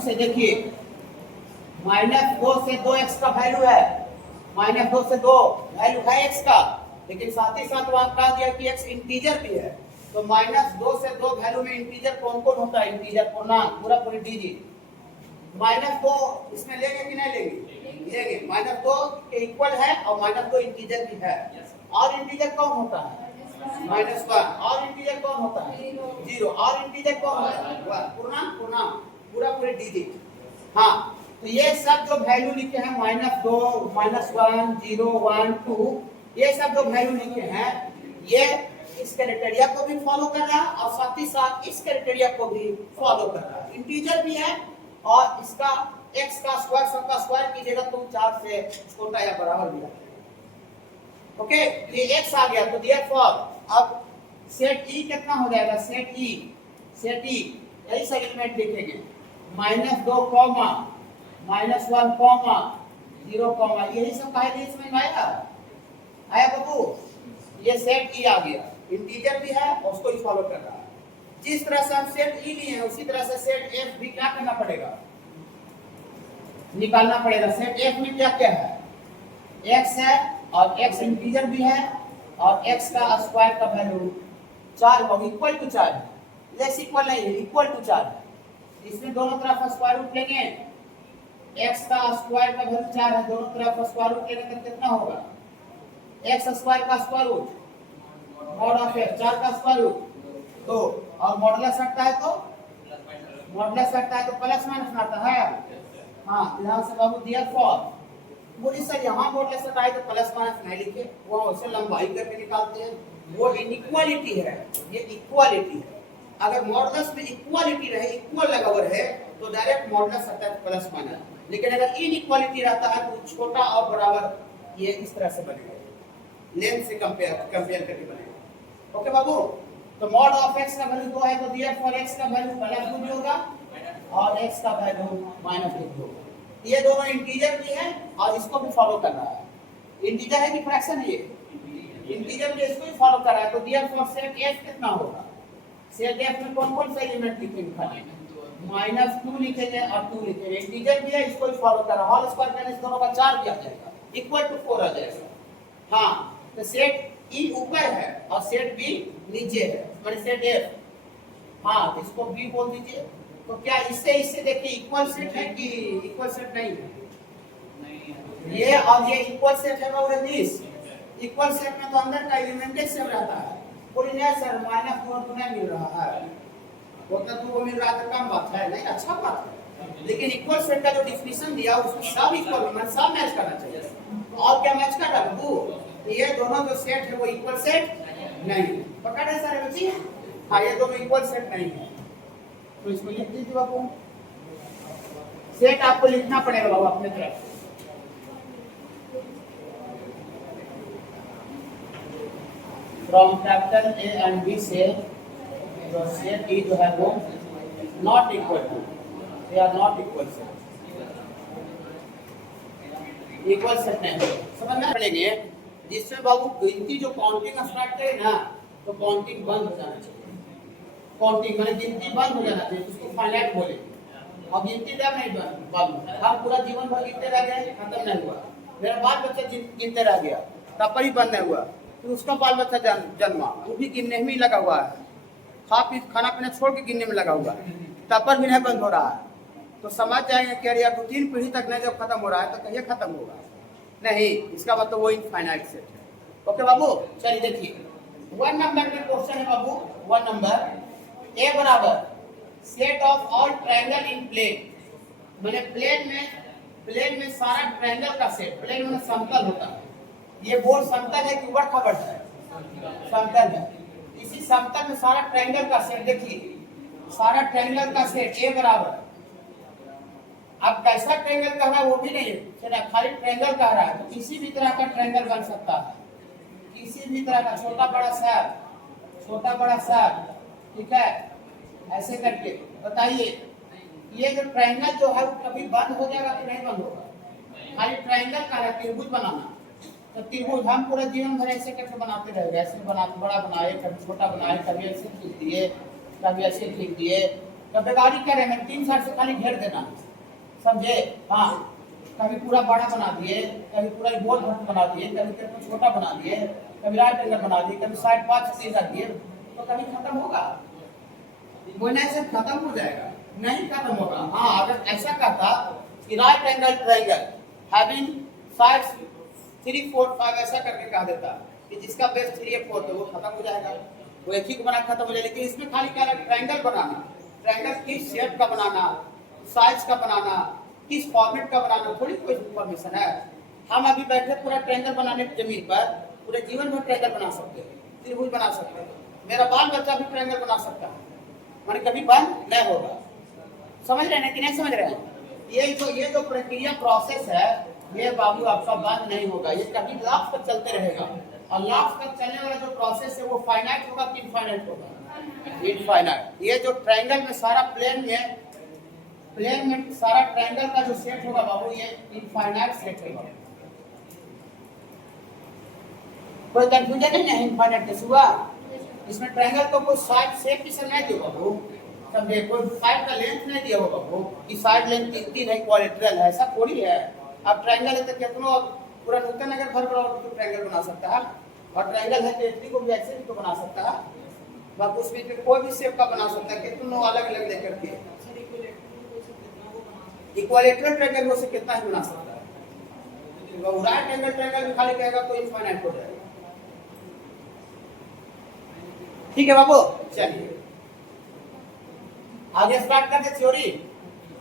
से देखिए -2 से 2x का वैल्यू है, -2 से 2 वैल्यू है x का, लेकिन साथ ही साथ वहां कहा दिया कि x इंटीजर भी है। तो -2 से 2 वैल्यू में इंटीजर कौन कौन होता है? इंटीजर पूर्णांक पूरा पूरी डिजिट। -2 इसमें लेंगे कि नहीं लेंगे? -2 के इक्वल है और -2 इंटीजर भी है। और इंटीजर कौन होता है? -1। और इंटीजर कौन होता है? 0। और इंटीजर कौन होता है? 1। पूर्णांक पूरा पूरी डिजिट। हाँ, तो ये सब जो वैल्यू लिखे हैं -2, -1, 0, 1, 2, ये सब जो वैल्यू लिखे हैं ये इस क्राइटेरिया को भी फॉलो कर रहा है और साथ ही साथ इस क्राइटेरिया को भी फॉलो कर रहा है। इंटीजर भी है और इसका x का स्क्वायर, सब का स्क्वायर कीजिएगा तो 4 से छोटा या बराबर भी आता है। ओके, ये x आ गया तो देयरफॉर अब सेट e कितना हो जाएगा? सेट e यही सेगमेंट लिखेंगे -2 कॉमा -1 कॉमा 0 कॉमा, यही सब काहे लिए समझ में आया बाबू? ये सेट e आ गया, इंटीजर भी है और उसको ही फॉलो कर रहा है। जिस तरह से हम सेट e लिए हैं उसी तरह से सेट f भी क्या करना पड़ेगा? निकालना पड़ेगा। सेट f में क्या क्या है? x है और x इंटीजर भी है और x का स्क्वायर का वैल्यू 4 होगा, इक्वल टू 4 है, लेस इक्वल नहीं है, इक्वल टू 4 है। इसमें दोनों तरफ स्क्वायर रूट लेंगे, x का स्क्वायर का वैल्यू 4 है, दोनों तरफ स्क्वायर रूट लेंगे तो कितना होगा? x स्क्वायर का square root mod of x, 4 का स्क्वायर रूट 2, और मॉडुलस हटता है तो प्लस माइनस आता है। हाँ, यहाँ से बाबू देयरफॉर बोली सर यहाँ मॉडुलस हटाए तो प्लस माइनस नहीं लिखे, वो उसे लंबाई करके निकालते हैं, वो इनइक्वालिटी है, ये इक्वालिटी है। अगर मॉडुलस में इक्वालिटी रहे, इक्वल लगा हुआ है तो डायरेक्ट मॉडुलस हटता है प्लस माइनस, लेकिन अगर इनइक्वालिटी रहता है तो छोटा और बराबर ये इस तरह से बनेगा, लेंथ से कंपेयर करके बनेगा। ओके बाबू, तो मॉड ऑफ x का वैल्यू 2 है तो देयरफॉर x का वैल्यू +2 भी होगा और x का वैल्यू -2 भी होगा। ये दोनों इंटीजर भी है और इसको भी फॉलो कर रहा है। इंटीजर है कि फ्रैक्शन है? ये इंटीजर भी इसको ही फॉलो कर रहा है। तो देयरफॉर सेट f कितना होगा? सेट f में कौन कौन सा एलिमेंट लिखेंगे? खाली -2 लिखेंगे और 2 लिखेंगे। इंटीजर भी है, इसको ही फॉलो कर रहा है। होल स्क्वायर करने से दोनों का 4 भी आ जाएगा, इक्वल टू 4 आ जाएगा। हाँ, तो सेट E ऊपर है और सेट B नीचे है, मतलब सेट F। हाँ, तो इसको B बोल दीजिए। तो क्या इससे देखिए इक्वल सेट है कि इक्वल सेट नहीं है? ये और ये इक्वल सेट है और दिस इक्वल सेट में तो अंदर का एलिमेंट सेम रहता है। बोली नहीं सर -2 तो नहीं मिल रहा है, वो तो 2 मिल रहा तो कम बात है, नहीं अच्छा बात है, लेकिन इक्वल सेट का जो डिफिनीशन दिया उसमें सब इक्वल मतलब सब मैच करना चाहिए। तो और क्या मैच कर रहा है बाबू? ये दोनों जो सेट है वो इक्वल सेट नहीं है। पकड़ है सारे बच्चे? हाँ, ये दोनों इक्वल सेट नहीं है, तो इसको लिख दीजिए बाबू। सेट आपको लिखना पड़ेगा बाबू अपने तरफ। From capital A and B से जो सेट ई जो है वो not equal to, they are not equal set, equal set नहीं समझना पड़ेंगे। जिसमें बाबू गिनती जो काउंटिंग स्टार्ट करे ना तो काउंटिंग बंद हो जाना चाहिए, काउंटिंग माने गिनती बंद हो जाना चाहिए, उसको फाइनाइट बोले। अब गिनती जब नहीं बंद, हम पूरा जीवन भर गिनते रह गए, खत्म नहीं हुआ। मेरा बाल बच्चा गिनते रह गया तब पर ही बंद नहीं हुआ, फिर उसका बाल बच्चा जन्मा, वो भी गिनने में ही लगा हुआ है, खाना पीना छोड़ के गिनने में लगा हुआ है, तब पर भी नहीं बंद हो रहा है। तो समझ जाएंगे कि यार 2-3 पीढ़ी तक नहीं जब खत्म हो रहा है तो कहिए खत्म होगा नहीं, इसका मतलब वो इनफाइनाइट सेट है। ओके बाबू, चलिए देखिए 1 नंबर में क्वेश्चन है बाबू। 1 नंबर ए बराबर set of all triangle in plane, मैंने प्लेन में सारा ट्रायंगल का सेट, प्लेन में समतल होता है, ये बोर्ड समतल है कि ऊबड़ खाबड़ है, समतल है, इसी समतल में सारा ट्रायंगल का सेट, देखिए सारा ट्रायंगल का सेट ए बराबर, अब कैसा ट्रायंगल कह रहा है वो भी नहीं है, खाली ट्रायंगल कह रहा है, तो किसी भी तरह का ट्रायंगल बन सकता है, किसी भी तरह का, छोटा बड़ा सा, ठीक है, ऐसे करके बताइए ये जो ट्रायंगल जो है वो कभी बंद हो जाएगा कि नहीं बंद होगा? खाली ट्रायंगल का है, त्रिभुज बनाना, तो त्रिभुज हम पूरा जीवन भर ऐसे करके बनाते रहेंगे, ऐसे बनाते, बड़ा बनाए, कभी छोटा बनाए, कभी ऐसे खींच दिए, कभी ऐसे खींच दिए, कभी गाड़ी कह रहे हैं 3 साल से खाली घेर देना, समझे? हाँ, कभी पूरा बड़ा बना दिए, कभी पूरा गोल बना दिए, कभी छोटा बना दिए, कभी राइट एंगल बना दिए, कभी साइड 5 से कर दिए, तो कभी खत्म होगा? बोलने से खत्म हो जाएगा? नहीं खत्म होगा। हाँ, अगर ऐसा कहता कि right angle triangle having sides 3, 4, 5 ऐसा करके कह देता कि जिसका बेस 3 या 4 तो वो खत्म हो जाएगा, वो एक ही को बना खत्म हो जाएगा। लेकिन इसमें खाली क्या है, ट्रायंगल बनाना, ट्रायंगल किस शेप का बनाना, साइज का बनाना, किस फॉर्मेट का बनाना, थोड़ी कोई इंफॉर्मेशन है। हम अभी बैठे पूरा ट्रायंगल बनाने की जमीन पर, पूरे जीवन भर ट्रायंगल बना सकते हैं, त्रिभुज बना सकते हैं, मेरा बाल बच्चा भी ट्रायंगल बना सकता है, माने कभी बंद नहीं होगा। समझ रहे हैं कि नहीं समझ रहे हैं? ये जो प्रक्रिया प्रोसेस है ये बाबू आपका बंद नहीं होगा, ये कभी लास्ट तक चलते रहेगा, और लास्ट तक चलने वाला जो प्रोसेस है वो फाइनाइट होगा कि इनफाइनाइट होगा? इनफाइनाइट। ये जो ट्रायंगल में सारा प्लेन में सारा ट्रायंगल का जो सेट होगा बाबू ये इनफाइनाइट सेट होगा। कोई कंफ्यूजन नहीं है? इनफाइनाइट कैसे हुआ? इसमें ट्रायंगल को कोई साइड शेप की नहीं दिया बाबू, समझे? कोई साइड का लेंथ नहीं दिया होगा बाबू कि साइड लेंथ 3 है, इक्विलैटरल है, ऐसा थोड़ी है। अब ट्रायंगल है तो कितनों पूरा नूतन अगर घर बड़ा तो ट्रायंगल बना सकता है, और ट्रायंगल है तो इतनी को भी ऐसे भी तो बना सकता है, बाकी उसमें कोई भी शेप का बना सकता है, कितनों अलग अलग लेकर के इक्विलैटरल ट्रायंगल से कितना ही बना सकता है। राइट एंगल ट्रायंगल भी खाली कहेगा तो इनफाइनाइट हो जाएगा। ठीक है बाबू, चलिए आगे स्टार्ट करते थ्योरी,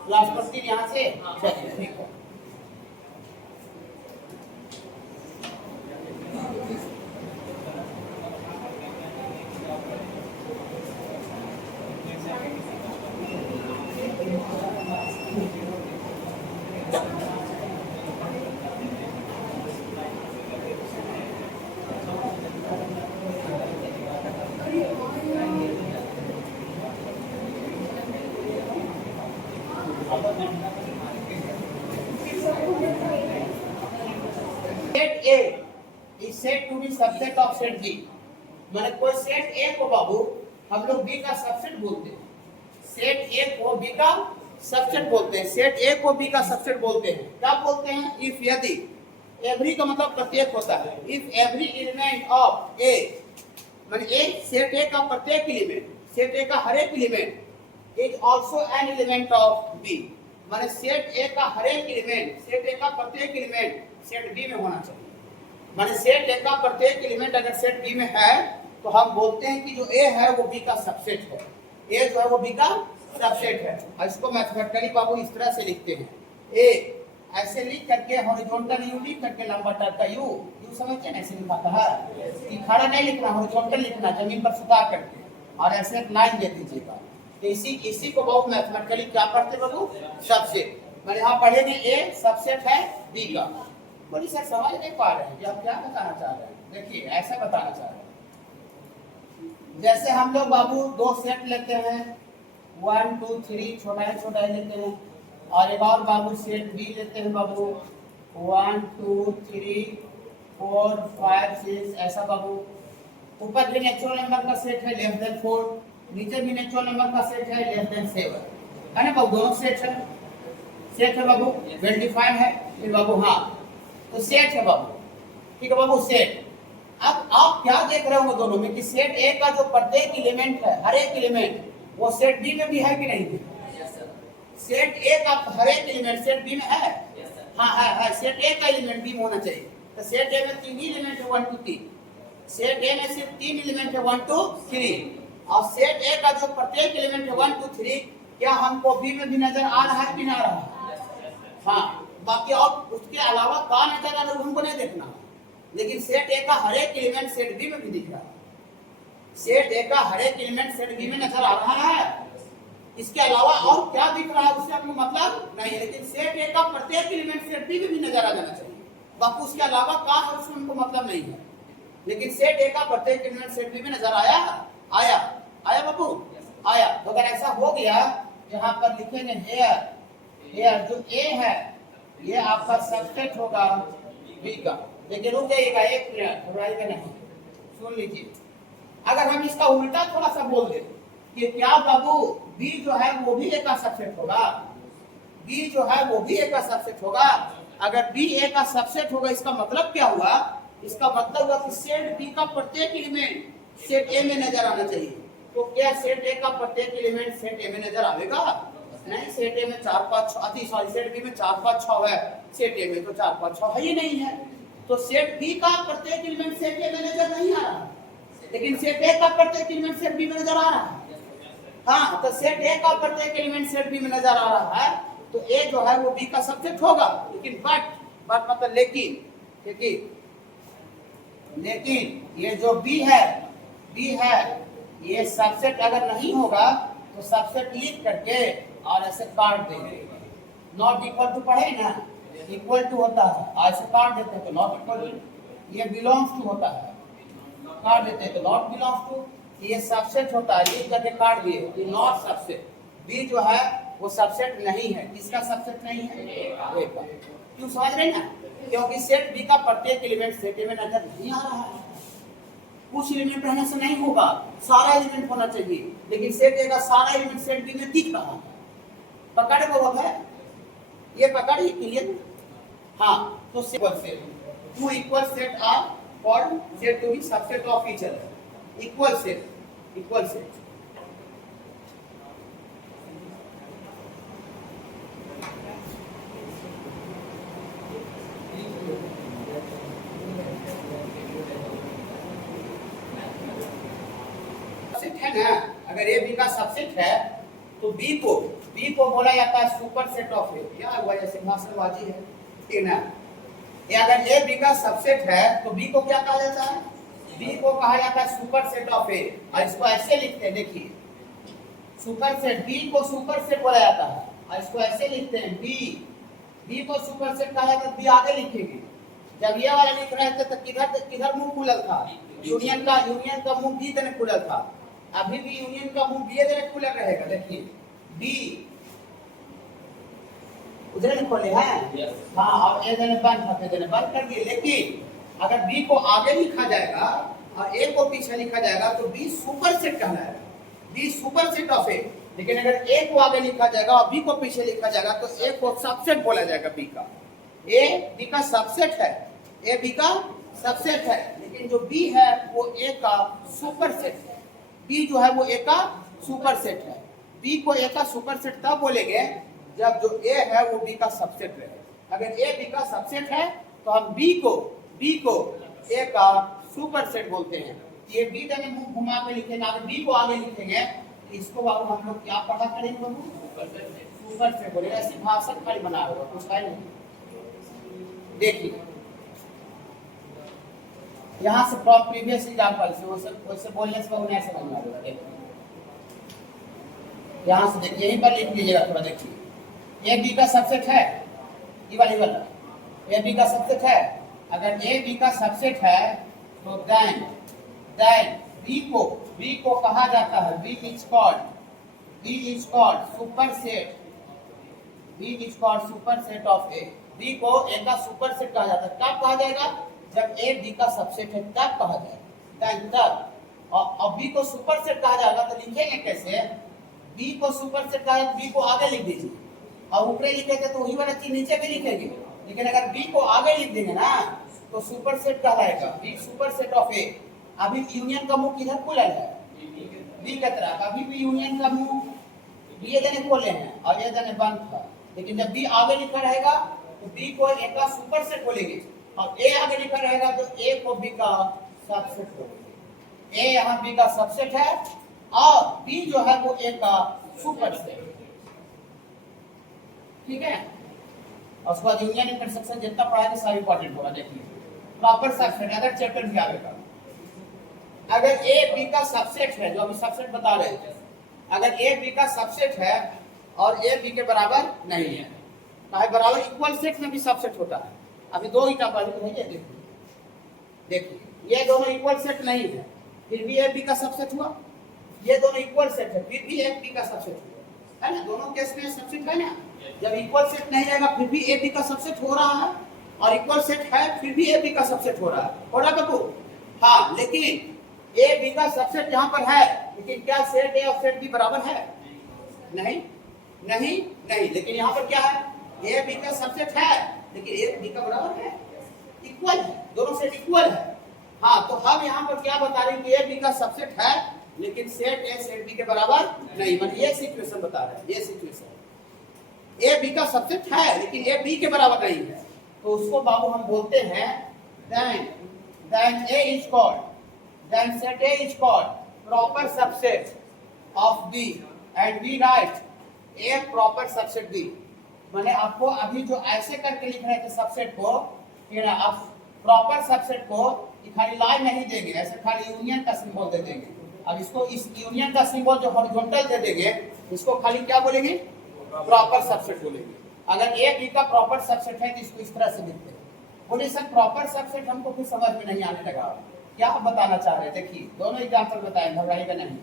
क्लास पढ़ती यहाँ से, चलिए ठीक है। Set A is set to B subset of set B, माने कोई सेट ए को बाबू हम लोग बी का सबसेट बोलते हैं, सेट ए को बी का सबसेट बोलते हैं, सेट ए को बी का सबसेट बोलते हैं। क्या बोलते हैं? इफ यदि, एवरी का मतलब प्रत्येक होता है, इफ एवरी एलिमेंट ऑफ ए, माने ए सेट ए का प्रत्येक एलिमेंट, सेट ए का हर एक element is also an element of B, माने सेट ए का हर एक एलिमेंट, सेट ए का प्रत्येक एलिमेंट सेट बी में होना चाहिए। माने सेट ए का प्रत्येक एलिमेंट अगर सेट बी में है तो हम बोलते हैं कि जो ए है वो बी का सबसेट है, ए जो है वो बी का सबसेट है। और इसको मैथमेटिकली बाबू इस तरह से लिखते हैं, ए ऐसे लिख करके हॉरिजॉन्टल यू लिख करके लंबा टाइप का यू समझते हैं, ऐसे लिखाता है कि खड़ा नहीं लिखना, हॉरिजॉन्टल लिखना, जमीन पर सुता करके, और ऐसे एक लाइन दे दीजिएगा। तो इसी को बहुत मैथमेटिकली क्या पढ़ते बाबू? सबसेट। मैंने यहाँ पढ़ेंगे ए सबसेट है बी का। बोली सर समझ नहीं पा रहे हैं कि आप क्या बताना चाह रहे हैं? देखिए ऐसा बताना चाह रहे हैं, जैसे हम लोग बाबू दो सेट लेते हैं, 1 2 3 छोटा ही लेते हैं, और एक और बाबू सेट बी लेते हैं बाबू, 1 2 3 4 5 6 ऐसा बाबू। ऊपर भी नेचुरल नंबर का सेट है लेस देन 4, नीचे भी नेचुरल नंबर का सेट है लेस देन 7, है ना बाबू, दोनों सेट है बाबू, वेल डिफाइंड है फिर बाबू। हाँ तो सेट है बाबू, ठीक है बाबू सेट। अब आप क्या देख रहे होंगे दोनों में कि सेट ए का जो प्रत्येक एलिमेंट है, हर एक एलिमेंट, वो सेट बी में भी है कि नहीं है? सेट ए का हर एक एलिमेंट सेट बी में है। हाँ है, सेट ए का एलिमेंट बी में होना चाहिए। तो सेट ए में 3 एलिमेंट है 1 2 3, सेट ए में सिर्फ 3 एलिमेंट है 1 2 3, और सेट ए का जो प्रत्येक एलिमेंट है 1 2 3 क्या हमको बी में भी नजर आ रहा है कि नहीं आ रहा है? हाँ, बाकी और उसके अलावा का नजर आ रहा है हमको नहीं देखना, लेकिन सेट ए का हर एक एलिमेंट सेट बी में भी दिख रहा है। सेट ए का हर एक एलिमेंट सेट बी में नजर आ रहा है, इसके अलावा और क्या दिख रहा है उससे आपको मतलब नहीं है, लेकिन सेट ए का प्रत्येक एलिमेंट सेट बी में भी नजर आ जाना चाहिए, बाकी उसके अलावा का और उसमें हमको मतलब नहीं है, लेकिन सेट ए का प्रत्येक एलिमेंट सेट बी में नजर आया बाबू, आया। तो अगर ऐसा हो गया, यहाँ पर लिखेंगे हेयर जो ए है ये आपका सबसेट होगा बी का, लेकिन रुक जाइएगा एक मिनट, घबराइएगा नहीं, सुन लीजिए। अगर हम इसका उल्टा थोड़ा सा बोल दें कि क्या बाबू बी जो है वो भी ए का सबसेट होगा, बी जो है वो भी ए का सबसेट होगा। अगर बी ए का सबसेट होगा इसका मतलब क्या हुआ? इसका मतलब हुआ कि सेट बी का प्रत्येक एलिमेंट सेट ए में नजर आना चाहिए। तो क्या सेट ए का प्रत्येक एलिमेंट सेट ए में नजर आएगा? नहीं, सेट ए में 4 5 6 सॉरी सेट बी में 4 5 6 है, सेट ए में तो 4 5 6 है ही नहीं है। तो सेट बी का प्रत्येक एलिमेंट सेट ए में नजर नहीं आ रहा, लेकिन सेट ए का प्रत्येक एलिमेंट सेट बी में नजर आ रहा है। हाँ, तो सेट ए का प्रत्येक एलिमेंट सेट बी में नजर आ रहा है, तो ए जो है वो बी का सबसेट होगा। लेकिन बट मतलब लेकिन ये जो बी है ये सबसेट अगर नहीं होगा तो सबसेट लिख करके और ऐसे काट देंगे, नॉट इक्वल टू पढ़े ना, इक्वल टू होता है ऐसे काट देते हैं तो नॉट इक्वल टू, ये बिलोंग्स टू होता है काट देते हैं तो नॉट बिलोंग्स टू, ये सबसेट होता है लिख करके काट दिए, ये नॉट सबसेट। बी जो है वो सबसेट नहीं है, किसका सबसेट नहीं है? ए का। क्यों समझ रहे ना? क्योंकि सेट बी का प्रत्येक एलिमेंट सेट ए में नजर नहीं आ रहा है, कुछ एलिमेंट रहने से नहीं होगा, सारा एलिमेंट होना चाहिए, लेकिन सेट ए का सारा एलिमेंट सेट बी में दिख रहा है। पकड़ को है ये पकड़ ही क्लियर। हाँ, तो two equal set are called set to B subset of each other, equal set. है ना, अगर ए बी का सबसेट है तो बी को बोला जाता है सुपर सेट ऑफ ए। क्या हुआ, जैसे भाषणबाजी है, ठीक ना। ये अगर ए बी का सबसेट है तो बी को क्या कहा जाता है? बी को कहा जाता है सुपर सेट ऑफ ए, और इसको ऐसे लिखते हैं, देखिए सुपर सेट, बी को सुपर सेट बोला जाता है, और इसको ऐसे लिखते हैं बी को सुपर सेट कहा जाता है। बी आगे लिखेंगे, जब ये वाला लिख रहे थे तो किधर मुंह खुलल था? यूनियन का मुंह बी तरह खुलल था, अभी भी यूनियन का मुंह बी तरह खुला रहेगा। देखिए बी उधर खोले हैं, हाँ, और ए बंद कर दिए। लेकिन अगर बी को आगे लिखा जाएगा और ए को पीछे लिखा जाएगा तो बी सुपर सेट कहलाएगा, बी सुपर सेट ऑफ ए। लेकिन अगर ए को आगे लिखा जाएगा और बी को पीछे लिखा जाएगा तो ए को सबसेट बोला जाएगा बी का। ए बी का सबसेट है, ए बी का सबसेट है, लेकिन जो बी है वो ए का सुपर सेट है। बी जो है वो ए का सुपर सेट है। बी को ए का सुपर सेट तब बोलेंगे जब जो ए है वो बी का सबसेट रहे। अगर ए बी का सबसेट है तो हम बी को ए का सुपर सेट बोलते हैं। ये बी देने मुंह घुमा के लिखेंगे, अगर बी को आगे लिखेंगे इसको बाबू हम लोग क्या पढ़ा करेंगे बाबू? सुपर सेट बोलेंगे। ऐसी भाषण खाली बना होगा, कुछ है नहीं। देखिए यहाँ से फ्रॉम प्रीवियस एग्जांपल से वैसे बोलने से उन्हें ऐसे समझ में आएगा। देखिए यहाँ से देखिए, यहीं पर लिख लीजिएगा थोड़ा। देखिए ए बी का सबसेट है, ये वाला ए बी का सबसेट है। अगर ए बी का सबसेट है तो देन बी को बी को कहा जाता है, B is called superset, B is called superset of A. B को ए का सुपरसेट कहा जाता है। कब कहा जाएगा? जब ए बी का सबसेट है तब कहा जाएगा, तब। और बी को सुपरसेट कहा जाएगा तो लिखेंगे कैसे? बी को सुपरसेट कहा जाए, बी को आगे लिख दीजिए, और ऊपर लिखेंगे तो वही वाला चीज नीचे भी लिखेंगे। लेकिन अगर बी को आगे लिख देंगे ना तो सुपरसेट कहलाएगा, बी सुपरसेट ऑफ ए। अभी यूनियन का मुंह किधर खुला है? बी की तरफ। अभी भी यूनियन का मुंह ये जने खोले हैं और ये जने बंद था। लेकिन जब बी आगे लिखा रहेगा तो बी को ए का सुपरसेट बोलेंगे, और ए आगे लिखा रहेगा तो ए को बी का सबसेट बोलेंगे। ए यहाँ बी का सबसेट है और बी जो है वो ए का सुपरसेट। ठीक है। और उसके बाद यूनियन इंटरसेक्शन जितना पढ़ाएंगे सारा इंपॉर्टेंट होगा। देखिए प्रॉपर सबसेट, अगर चैप्टर भी आएगा, अगर ए बी का सबसेट है, जो अभी सबसेट बता रहे थे, अगर ए बी का सबसेट है और ए बी के बराबर नहीं है, तो बराबर इक्वल सेट में भी सबसेट होता है। अभी दो एग्जांपल देखिए, देखिए ये दोनों इक्वल सेट नहीं है, फिर भी ए बी का सबसेट हुआ। ये दोनों इक्वल सेट है, फिर भी ए बी का सबसेट हुआ, है ना? दोनों केस में सबसेट है ना। जब इक्वल सेट नहीं रहेगा फिर भी ए बी का सबसेट हो रहा है, और इक्वल सेट है फिर भी ए बी का सबसेट हो रहा है। हो रहा बाबू? हाँ, लेकिन ए बी का सबसेट यहाँ पर है, लेकिन क्या सेट ए और सेट बी बराबर है? नहीं नहीं नहीं। लेकिन यहाँ पर क्या है? ए बी का सबसेट है लेकिन ए बी का बराबर है, इक्वल है, दोनों सेट इक्वल है। हाँ, तो हम यहाँ पर क्या बता रहे हैं कि ए बी का सबसेट है लेकिन सेट ए सेट बी के बराबर नहीं। मतलब ये सिचुएशन बता रहे हैं, ये सिचुएशन ए बी का सबसेट है लेकिन ए बी के बराबर नहीं है, तो उसको बाबू हम बोलते हैं then A is called, then set A is called proper subset of B and we write A proper subset B। मैंने आपको अभी जो ऐसे करके लिख रहे थे सबसेट को, अब प्रॉपर सबसेट को खाली लाइन नहीं देंगे, ऐसे खाली यूनियन का सिंबल दे देंगे। अब इसको इस यूनियन का सिंबल जो हॉरिजॉन्टल दे देंगे, इसको खाली क्या बोलेंगे? प्रॉपर सबसेट बोलेंगे। अगर ए बी का प्रॉपर सबसेट है तो इसको इस तरह से लिखते हैं। बोले सर प्रॉपर सबसेट हमको कुछ समझ में नहीं आने लगा, क्या आप बताना चाह रहे? देखिए दोनों एग्जांपल बताएं, घबराइएगा नहीं।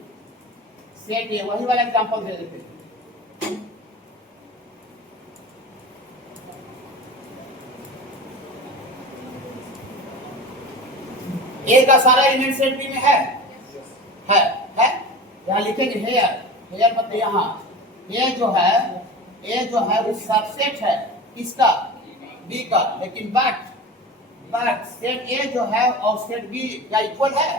सेट ए वही वाला एग्जांपल दे देते हैं। ए का सारा एलिमेंट सेट बी में है। यहाँ लिखेंगे हेयर मतलब यहाँ ए जो है वो सबसेट है किसका? बी का। लेकिन बट सेट ए जो है और सेट बी क्या इक्वल है?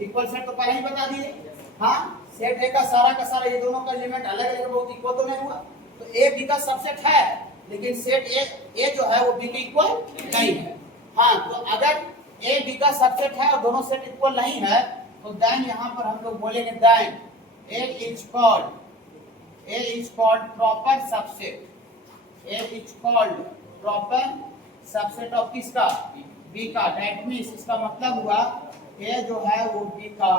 इक्वल सेट तो पहले ही बता दिए। हाँ, सेट ए का सारा ये दोनों का एलिमेंट अलग अलग बहुत इक्वल तो नहीं हुआ, तो ए बी का सबसेट है लेकिन सेट ए जो है वो बी के इक्वल नहीं है। हाँ, तो अगर ए बी का सबसेट है और दोनों सेट इक्वल नहीं है तो देन यहाँ पर हम लोग बोलेंगे then A is called proper subset, A is called proper subset of किसका? बी का। दैट मींस इसका मतलब हुआ ए जो है वो बी का।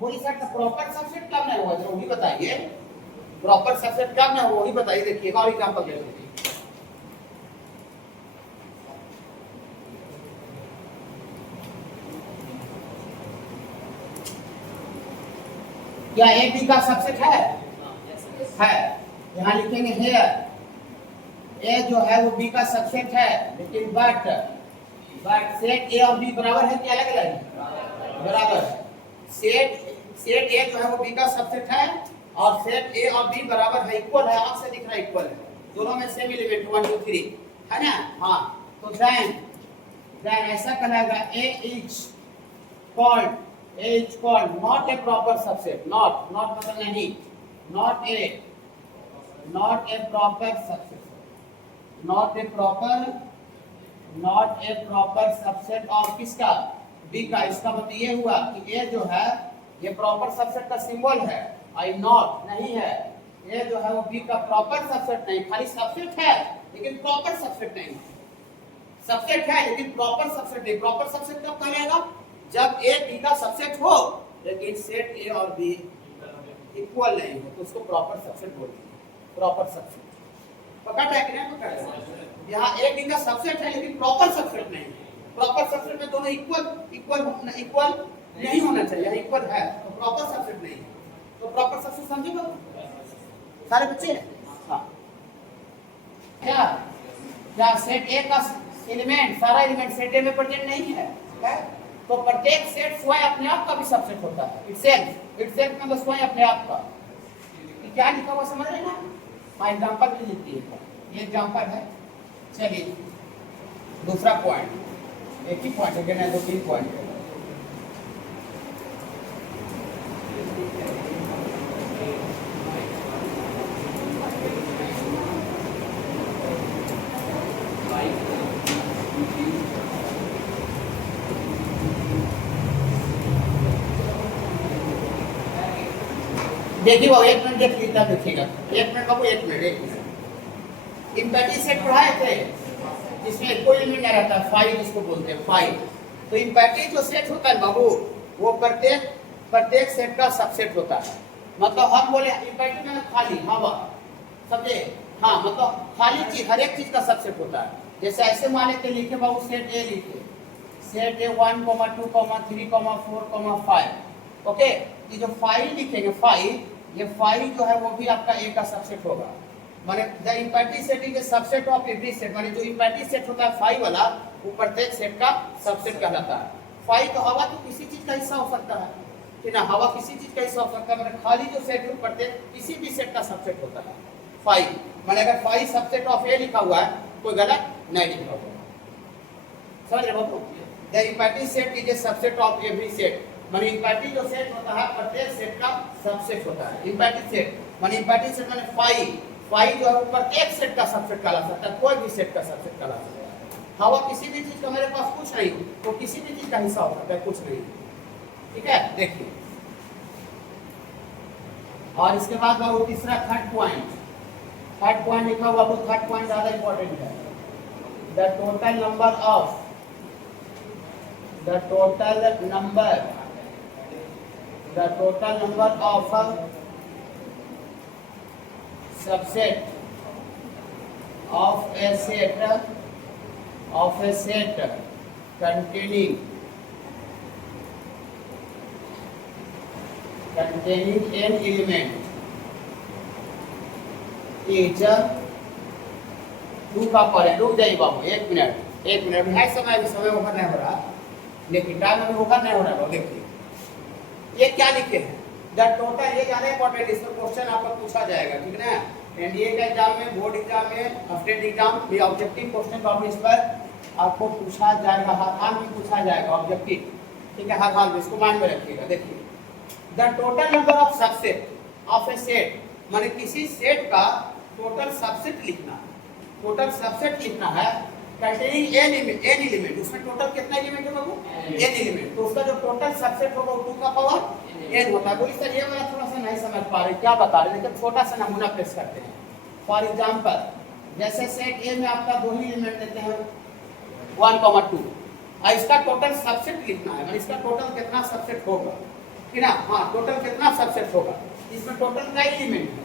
बोलिए सर प्रॉपर सबसेट कब नहीं हुआ, जरूर बताइए। प्रॉपर सबसेट कब नहीं हुआ वही बताइए। देखिए और एग्जांपल दे दीजिए। क्या ए बी का सबसेट है? यहाँ लिखेंगे हेयर ए जो है वो बी का सबसेट है, लेकिन बट सेट ए और बी बराबर है कि अलग अलग है? बराबर है। सेट ए जो है वो बी का सबसेट है और सेट ए और बी बराबर है, इक्वल है। आंख से दिख रहा है इक्वल है, दोनों में सेम एलिमेंट 1 2 3 है ना। हाँ, तो देन ऐसा कहलाएगा A is called not a proper subset. Not मतलब नहीं, not a proper subset, not a proper subset of किसका? बी का। इसका मतलब ये हुआ कि ए जो है ये प्रॉपर सबसेट का सिंबल है और नॉट नहीं है। ए जो है वो बी का प्रॉपर सबसेट नहीं, खाली सबसेट है लेकिन प्रॉपर सबसेट नहीं। सबसेट है लेकिन प्रॉपर सबसेट नहीं। प्रॉपर सबसेट कब कहलाएगा? जब ए बी का सबसेट हो लेकिन सेट ए और बी इक्वल नहीं हो तो उसको प्रॉपर सबसेट बोलते हैं। प्रॉपर सबसेट पकड़ है कि नहीं पकड़? यहाँ ए बी का सबसेट है लेकिन प्रॉपर सबसेट नहीं है। प्रॉपर सबसेट में दोनों इक्वल नहीं होना चाहिए, इक्वल है तो प्रॉपर सबसेट नहीं है। तो प्रॉपर सबसेट समझे बाबू सारे बच्चे? हाँ, क्या क्या सेट ए का एलिमेंट सारा एलिमेंट सेट ए में प्रेजेंट नहीं है, तो प्रत्येक सेट स्वयं अपने आप का भी सबसेट होता है। इटसेल्फ मतलब स्वयं अपने आप का। क्या लिखा हुआ समझ रहे हैं ना? हाँ, एग्जांपल भी लिखती है, ये एग्जांपल है। चलिए दूसरा पॉइंट, एक ही पॉइंट है ना, 2-3 पॉइंट है। देखिए वो 1 मिनट देख लीजिए, देखिएगा 1 मिनट बाबू, 1 मिनट। इम्पैटी सेट पढ़ाए थे जिसमें कोई एलिमेंट नहीं रहता, फाइव जिसको बोलते हैं, फाइव। तो इम्पैटी जो सेट होता है बाबू वो प्रत्येक सेट का सबसेट होता है। मतलब हम बोले इम्पैटी में खाली हवा, समझे? हाँ, मतलब खाली चीज, हर एक चीज का सबसेट होता है। जैसे ऐसे मान लेते लिखे बाबू, सेट ए लिखे, सेट ए 1, 2, 3, 4, 5। ओके, ये जो 5 लिखेंगे, 5, ये 5 जो है वो भी आपका ए का सबसेट होगा। माने the empty set is a subset of every set, माने जो इम्पैटी सेट होता है 5 वाला, वो प्रत्येक सेट का सबसेट कहलाता है। 5 तो हवा तो किसी चीज का हिस्सा हो सकता है कि ना, हवा किसी चीज का हिस्सा हो सकता है, माने खाली जो सेट है प्रत्येक किसी भी सेट का सबसेट होता है 5। माने अगर 5 सबसेट ऑफ ए लिखा हुआ है, कोई गलत नहीं लिखा हुआ, समझ रहे बाबू? The empty set is a subset of every set, माने इम्पैटी जो सेट होता है प्रत्येक सेट का सबसेट होता है। इम्पैटी सेट माने 5 जो है वो प्रत्येक सेट का सबसेट कहला सकता है, कोई भी सेट का सबसेट कहला सकता है। हवा किसी भी चीज का, मेरे पास कुछ नहीं तो किसी भी चीज का हिस्सा हो सकता है, कुछ नहीं, ठीक है? देखिए, और इसके बाद बाबू तीसरा थर्ड पॉइंट लिखा हुआ बाबू, थर्ड पॉइंट ज्यादा इंपॉर्टेंट है। The total number of subset of a set containing an element is 2 का पावर। रुक जाइए बाबू, 1 मिनट है, समय ओवर नहीं हो रहा, लेकिन टाइम में ओवर नहीं हो रहा। देखिए ये क्या लिखे हैं, द टोटल, ये ज्यादा इंपॉर्टेंट, इस पर क्वेश्चन आपको पूछा जाएगा, ठीक ना? एनडीए का एग्जाम में, बोर्ड एग्जाम में, स्टेट एग्जाम में ऑब्जेक्टिव क्वेश्चन बाबू इस पर आपको पूछा जाएगा, हर हाल में पूछा जाएगा ऑब्जेक्टिव, ठीक है? हर हाल में, इसको माइंड में रखिएगा। देखिए, the total number of subset of A set, माने किसी सेट का टोटल सबसेट लिखना है कंटेनिंग एन एलिमेंट, उसमें टोटल कितना एलिमेंट है बाबू? An element. तो उसका जो टोटल सबसेट होगा वो 2 का पावर एन होता है। बोलिए सर ये वाला थोड़ा सा नहीं समझ पा रहे, क्या बता रहे, लेकिन छोटा सा नमूना पेश करते हैं। फॉर एग्जांपल, जैसे सेट ए में आपका 2 ही एलिमेंट लेते हैं 1, 2, और इसका टोटल सबसेट लिखना है, इसका टोटल कितना सबसेट होगा कि ना? हाँ, टोटल कितना सबसेट होगा, इसमें टोटल का एलिमेंट है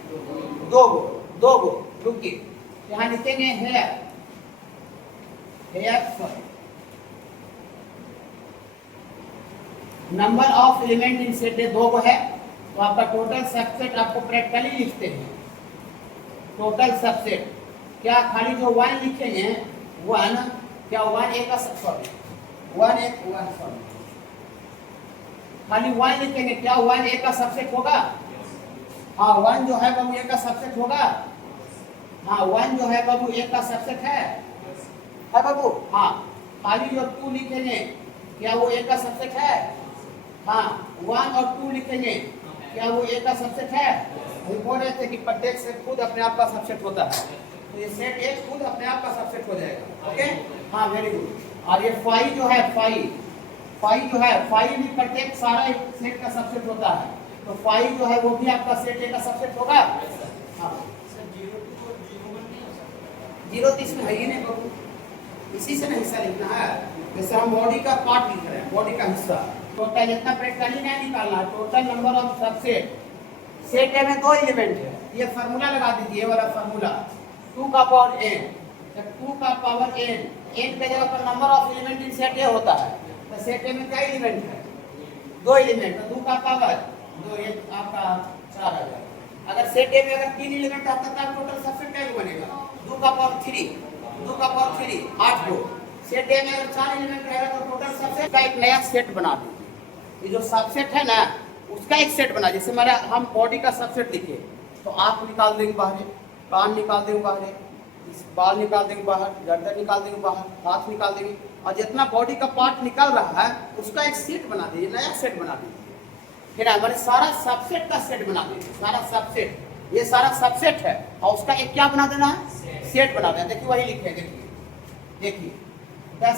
2 गो। रुकिए, यहाँ लिखेंगे here number of element in set 2 है, तो आपका टोटल सबसेट आपको प्रैक्टिकली लिखते हैं। टोटल सबसेट क्या, खाली जो 1 लिखेंगे 1, क्या 1 ए का सबसेट, 1 खाली 1 लिखेंगे, क्या 1 ए का सबसेट होगा? हाँ, 1 जो है बाबू ए का सबसेट होगा। हाँ, 1 जो है बाबू ए का सबसेट है बाबू। हाँ, खाली जो 2 लिखेंगे, क्या वो ए का सबसेट है? हाँ, 1 और 2 लिखेंगे, क्या वो ए का सबसेट है? हम बोल रहे थे कि प्रत्येक सेट खुद अपने आप का सबसेट होता है, तो ये सेट ए खुद अपने आप का सबसेट हो जाएगा। ओके, हाँ, वेरी गुड। और ये 5 जो है, 5 भी प्रत्येक सारा सेट का सबसेट होता है, तो 5 जो है वो भी आपका सेट ए का सबसेट होगा। हाँ, 0 तो इसमें है ही नहीं बाबू, इसी से ना हिस्सा लिखना है। जैसे हम बॉडी का पार्ट लिख रहे हैं, बॉडी का हिस्सा, टोटल इतना प्रैक्टिकली नहीं निकालना है। Total number of subset, set ए में 2 एलिमेंट है, ये फार्मूला लगा दीजिए, ये वाला फार्मूला 2 का पावर n, जब 2 का पावर n के जगह पर number of element in set ए होता है, तो सेट ए में क्या एलिमेंट है? दो एलिमेंट तो 2 का पावर 2, ये आपका 4 आ जाएगा। अगर सेट ए में अगर 3 एलिमेंट आता है तो टोटल सबसेट क्या बनेगा? 2 का पावर 3, 2 का पावर 3 8 को। सेट ए में अगर 4 एलिमेंट रहेगा तो टोटल सबसेट का एक नया सेट बना दीजिए। ये जो सबसेट है ना उसका एक सेट बना, जैसे हमारा हम बॉडी का सबसेट लिखे तो आँख निकाल देंगे बाहर, कान निकाल देंगे बाहर, बाल निकाल देंगे बाहर, गर्दन निकाल देंगे बाहर, हाथ निकाल देंगे, और जितना बॉडी का पार्ट निकल रहा है उसका एक सेट बना दीजिए, नया सेट बना दीजिए। फिर हमारे सारा सबसेट का सेट बना दीजिए, सारा सबसेट, ये सारा सबसेट है और उसका एक क्या बना देना है? सेट बना देना। देखिए वही लिखे, देखिए देखिए द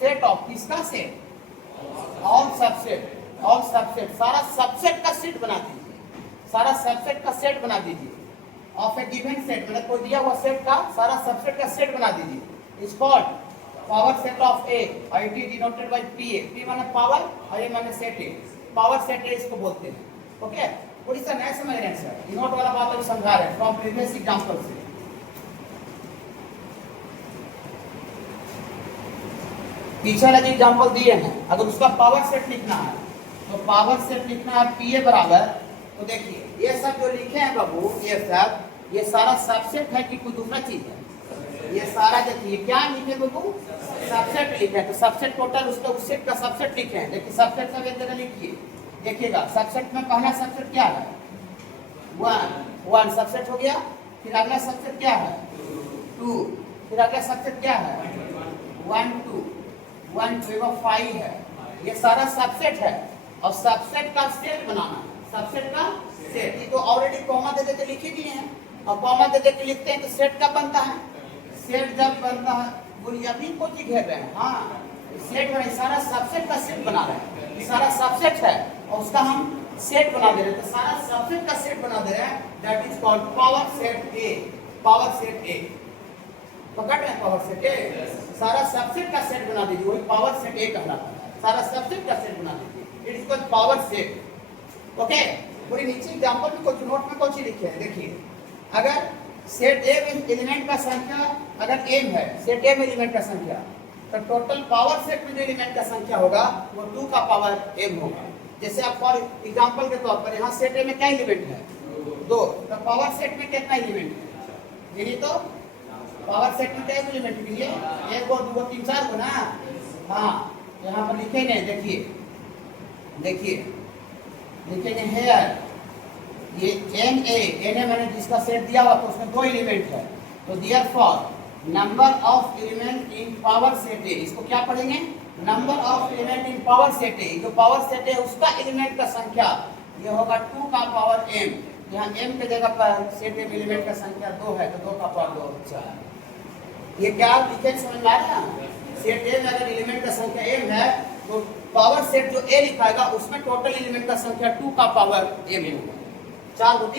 सेट ऑफ किसका set? All subset, all subset, सारा सबसेट का सेट बना दीजिए, सारा सबसेट का सेट बना दीजिए। ऑफ ए गिवन सेट मतलब कोई दिया हुआ सेट का सारा सबसेट का सेट बना दीजिए। Is called power set of A, और it is denoted by P A. P माने पावर और ए माने set A, power set A इसको बोलते हैं। ओके, थोड़ी सा नया समझ रहे हैं सर, डिनोट वाला बात हम समझा रहे हैं फ्रॉम प्रीवियस एग्जांपल से। पीछे वाला एग्जांपल दिए हैं, अगर उसका पावर सेट लिखना है तो पावर सेट लिखना है पी ए बराबर, तो देखिए ये सब जो लिखे हैं बाबू, ये सब ये सारा सबसेट है कि कोई दूसरा चीज है? ये सारा देखिए क्या लिखे बाबू? सबसेट लिखे हैं। तो सबसेट टोटल उसका उस सेट का सबसेट लिखे हैं। देखिए सबसेट सब एक जगह लिखिए, देखिएगा सबसेट में पहला सबसेट क्या है? 1 सबसेट हो गया। फिर अगला सबसेट क्या है? 2। फिर अगला सबसेट क्या है? 1 2 1 2 5 है। ये सारा सबसेट है और सबसेट का सेट बनाना है, सबसेट का सेट। ये तो ऑलरेडी कॉमा दे देते लिखे दिए हैं, और कॉमा दे देते लिखते हैं तो सेट कब बनता है? सेट जब बनता है, बोलिए अभी को जी घेर रहे हैं, हाँ सेट बना, सारा सबसेट का सेट बना रहे हैं। ये सारा सबसेट है और उसका हम सेट बना दे रहे हैं, तो सारा सबसेट का सेट बना दे रहे हैं। That is called power set A, power set ए। पकड़ रहे हैं पावर सेट ए? सारा सबसेट का सेट बना दीजिए, वही पावर सेट ए कहलाता है। सारा सबसेट का सेट बना दीजिए, it is called power set. Okay, पूरी नीचे एग्जांपल में कुछ नोट में कुछ लिखे हैं। देखिए अगर सेट ए में एलिमेंट का संख्या अगर m है, सेट ए में एलिमेंट का संख्या, तो टोटल पावर सेट में जो एलिमेंट का संख्या होगा वो 2 का पावर m होगा। जैसे आप फॉर एग्जांपल के तौर पर यहाँ सेट ए में क्या एलिमेंट है? 2, तो पावर सेट में कितना एलिमेंट है? यही तो पावर सेट में क्या एलिमेंट है? 1 2 3 4 को ना। हाँ यहाँ पर लिखेंगे, देखिए देखिए लिखेंगे हेयर, ये एन ए मैंने जिसका सेट दिया हुआ तो उसमें 2 एलिमेंट है, तो therefore number of element in power set A, इसको क्या पढ़ेंगे? Number of element in power set ए। जो पावर सेट है उसका एलिमेंट का संख्या ये होगा 2 का पावर m। यहाँ m के जगह पर सेट ए में एलिमेंट का संख्या 2 है तो 2 का पावर 2 अच्छा है। ये क्या लिखे समझ में आ रहा है? सेट ए में अगर एलिमेंट का संख्या m है तो पावर सेट जो a लिखाएगा उसमें टोटल एलिमेंट का संख्या 2 का पावर m होगा। 4 होती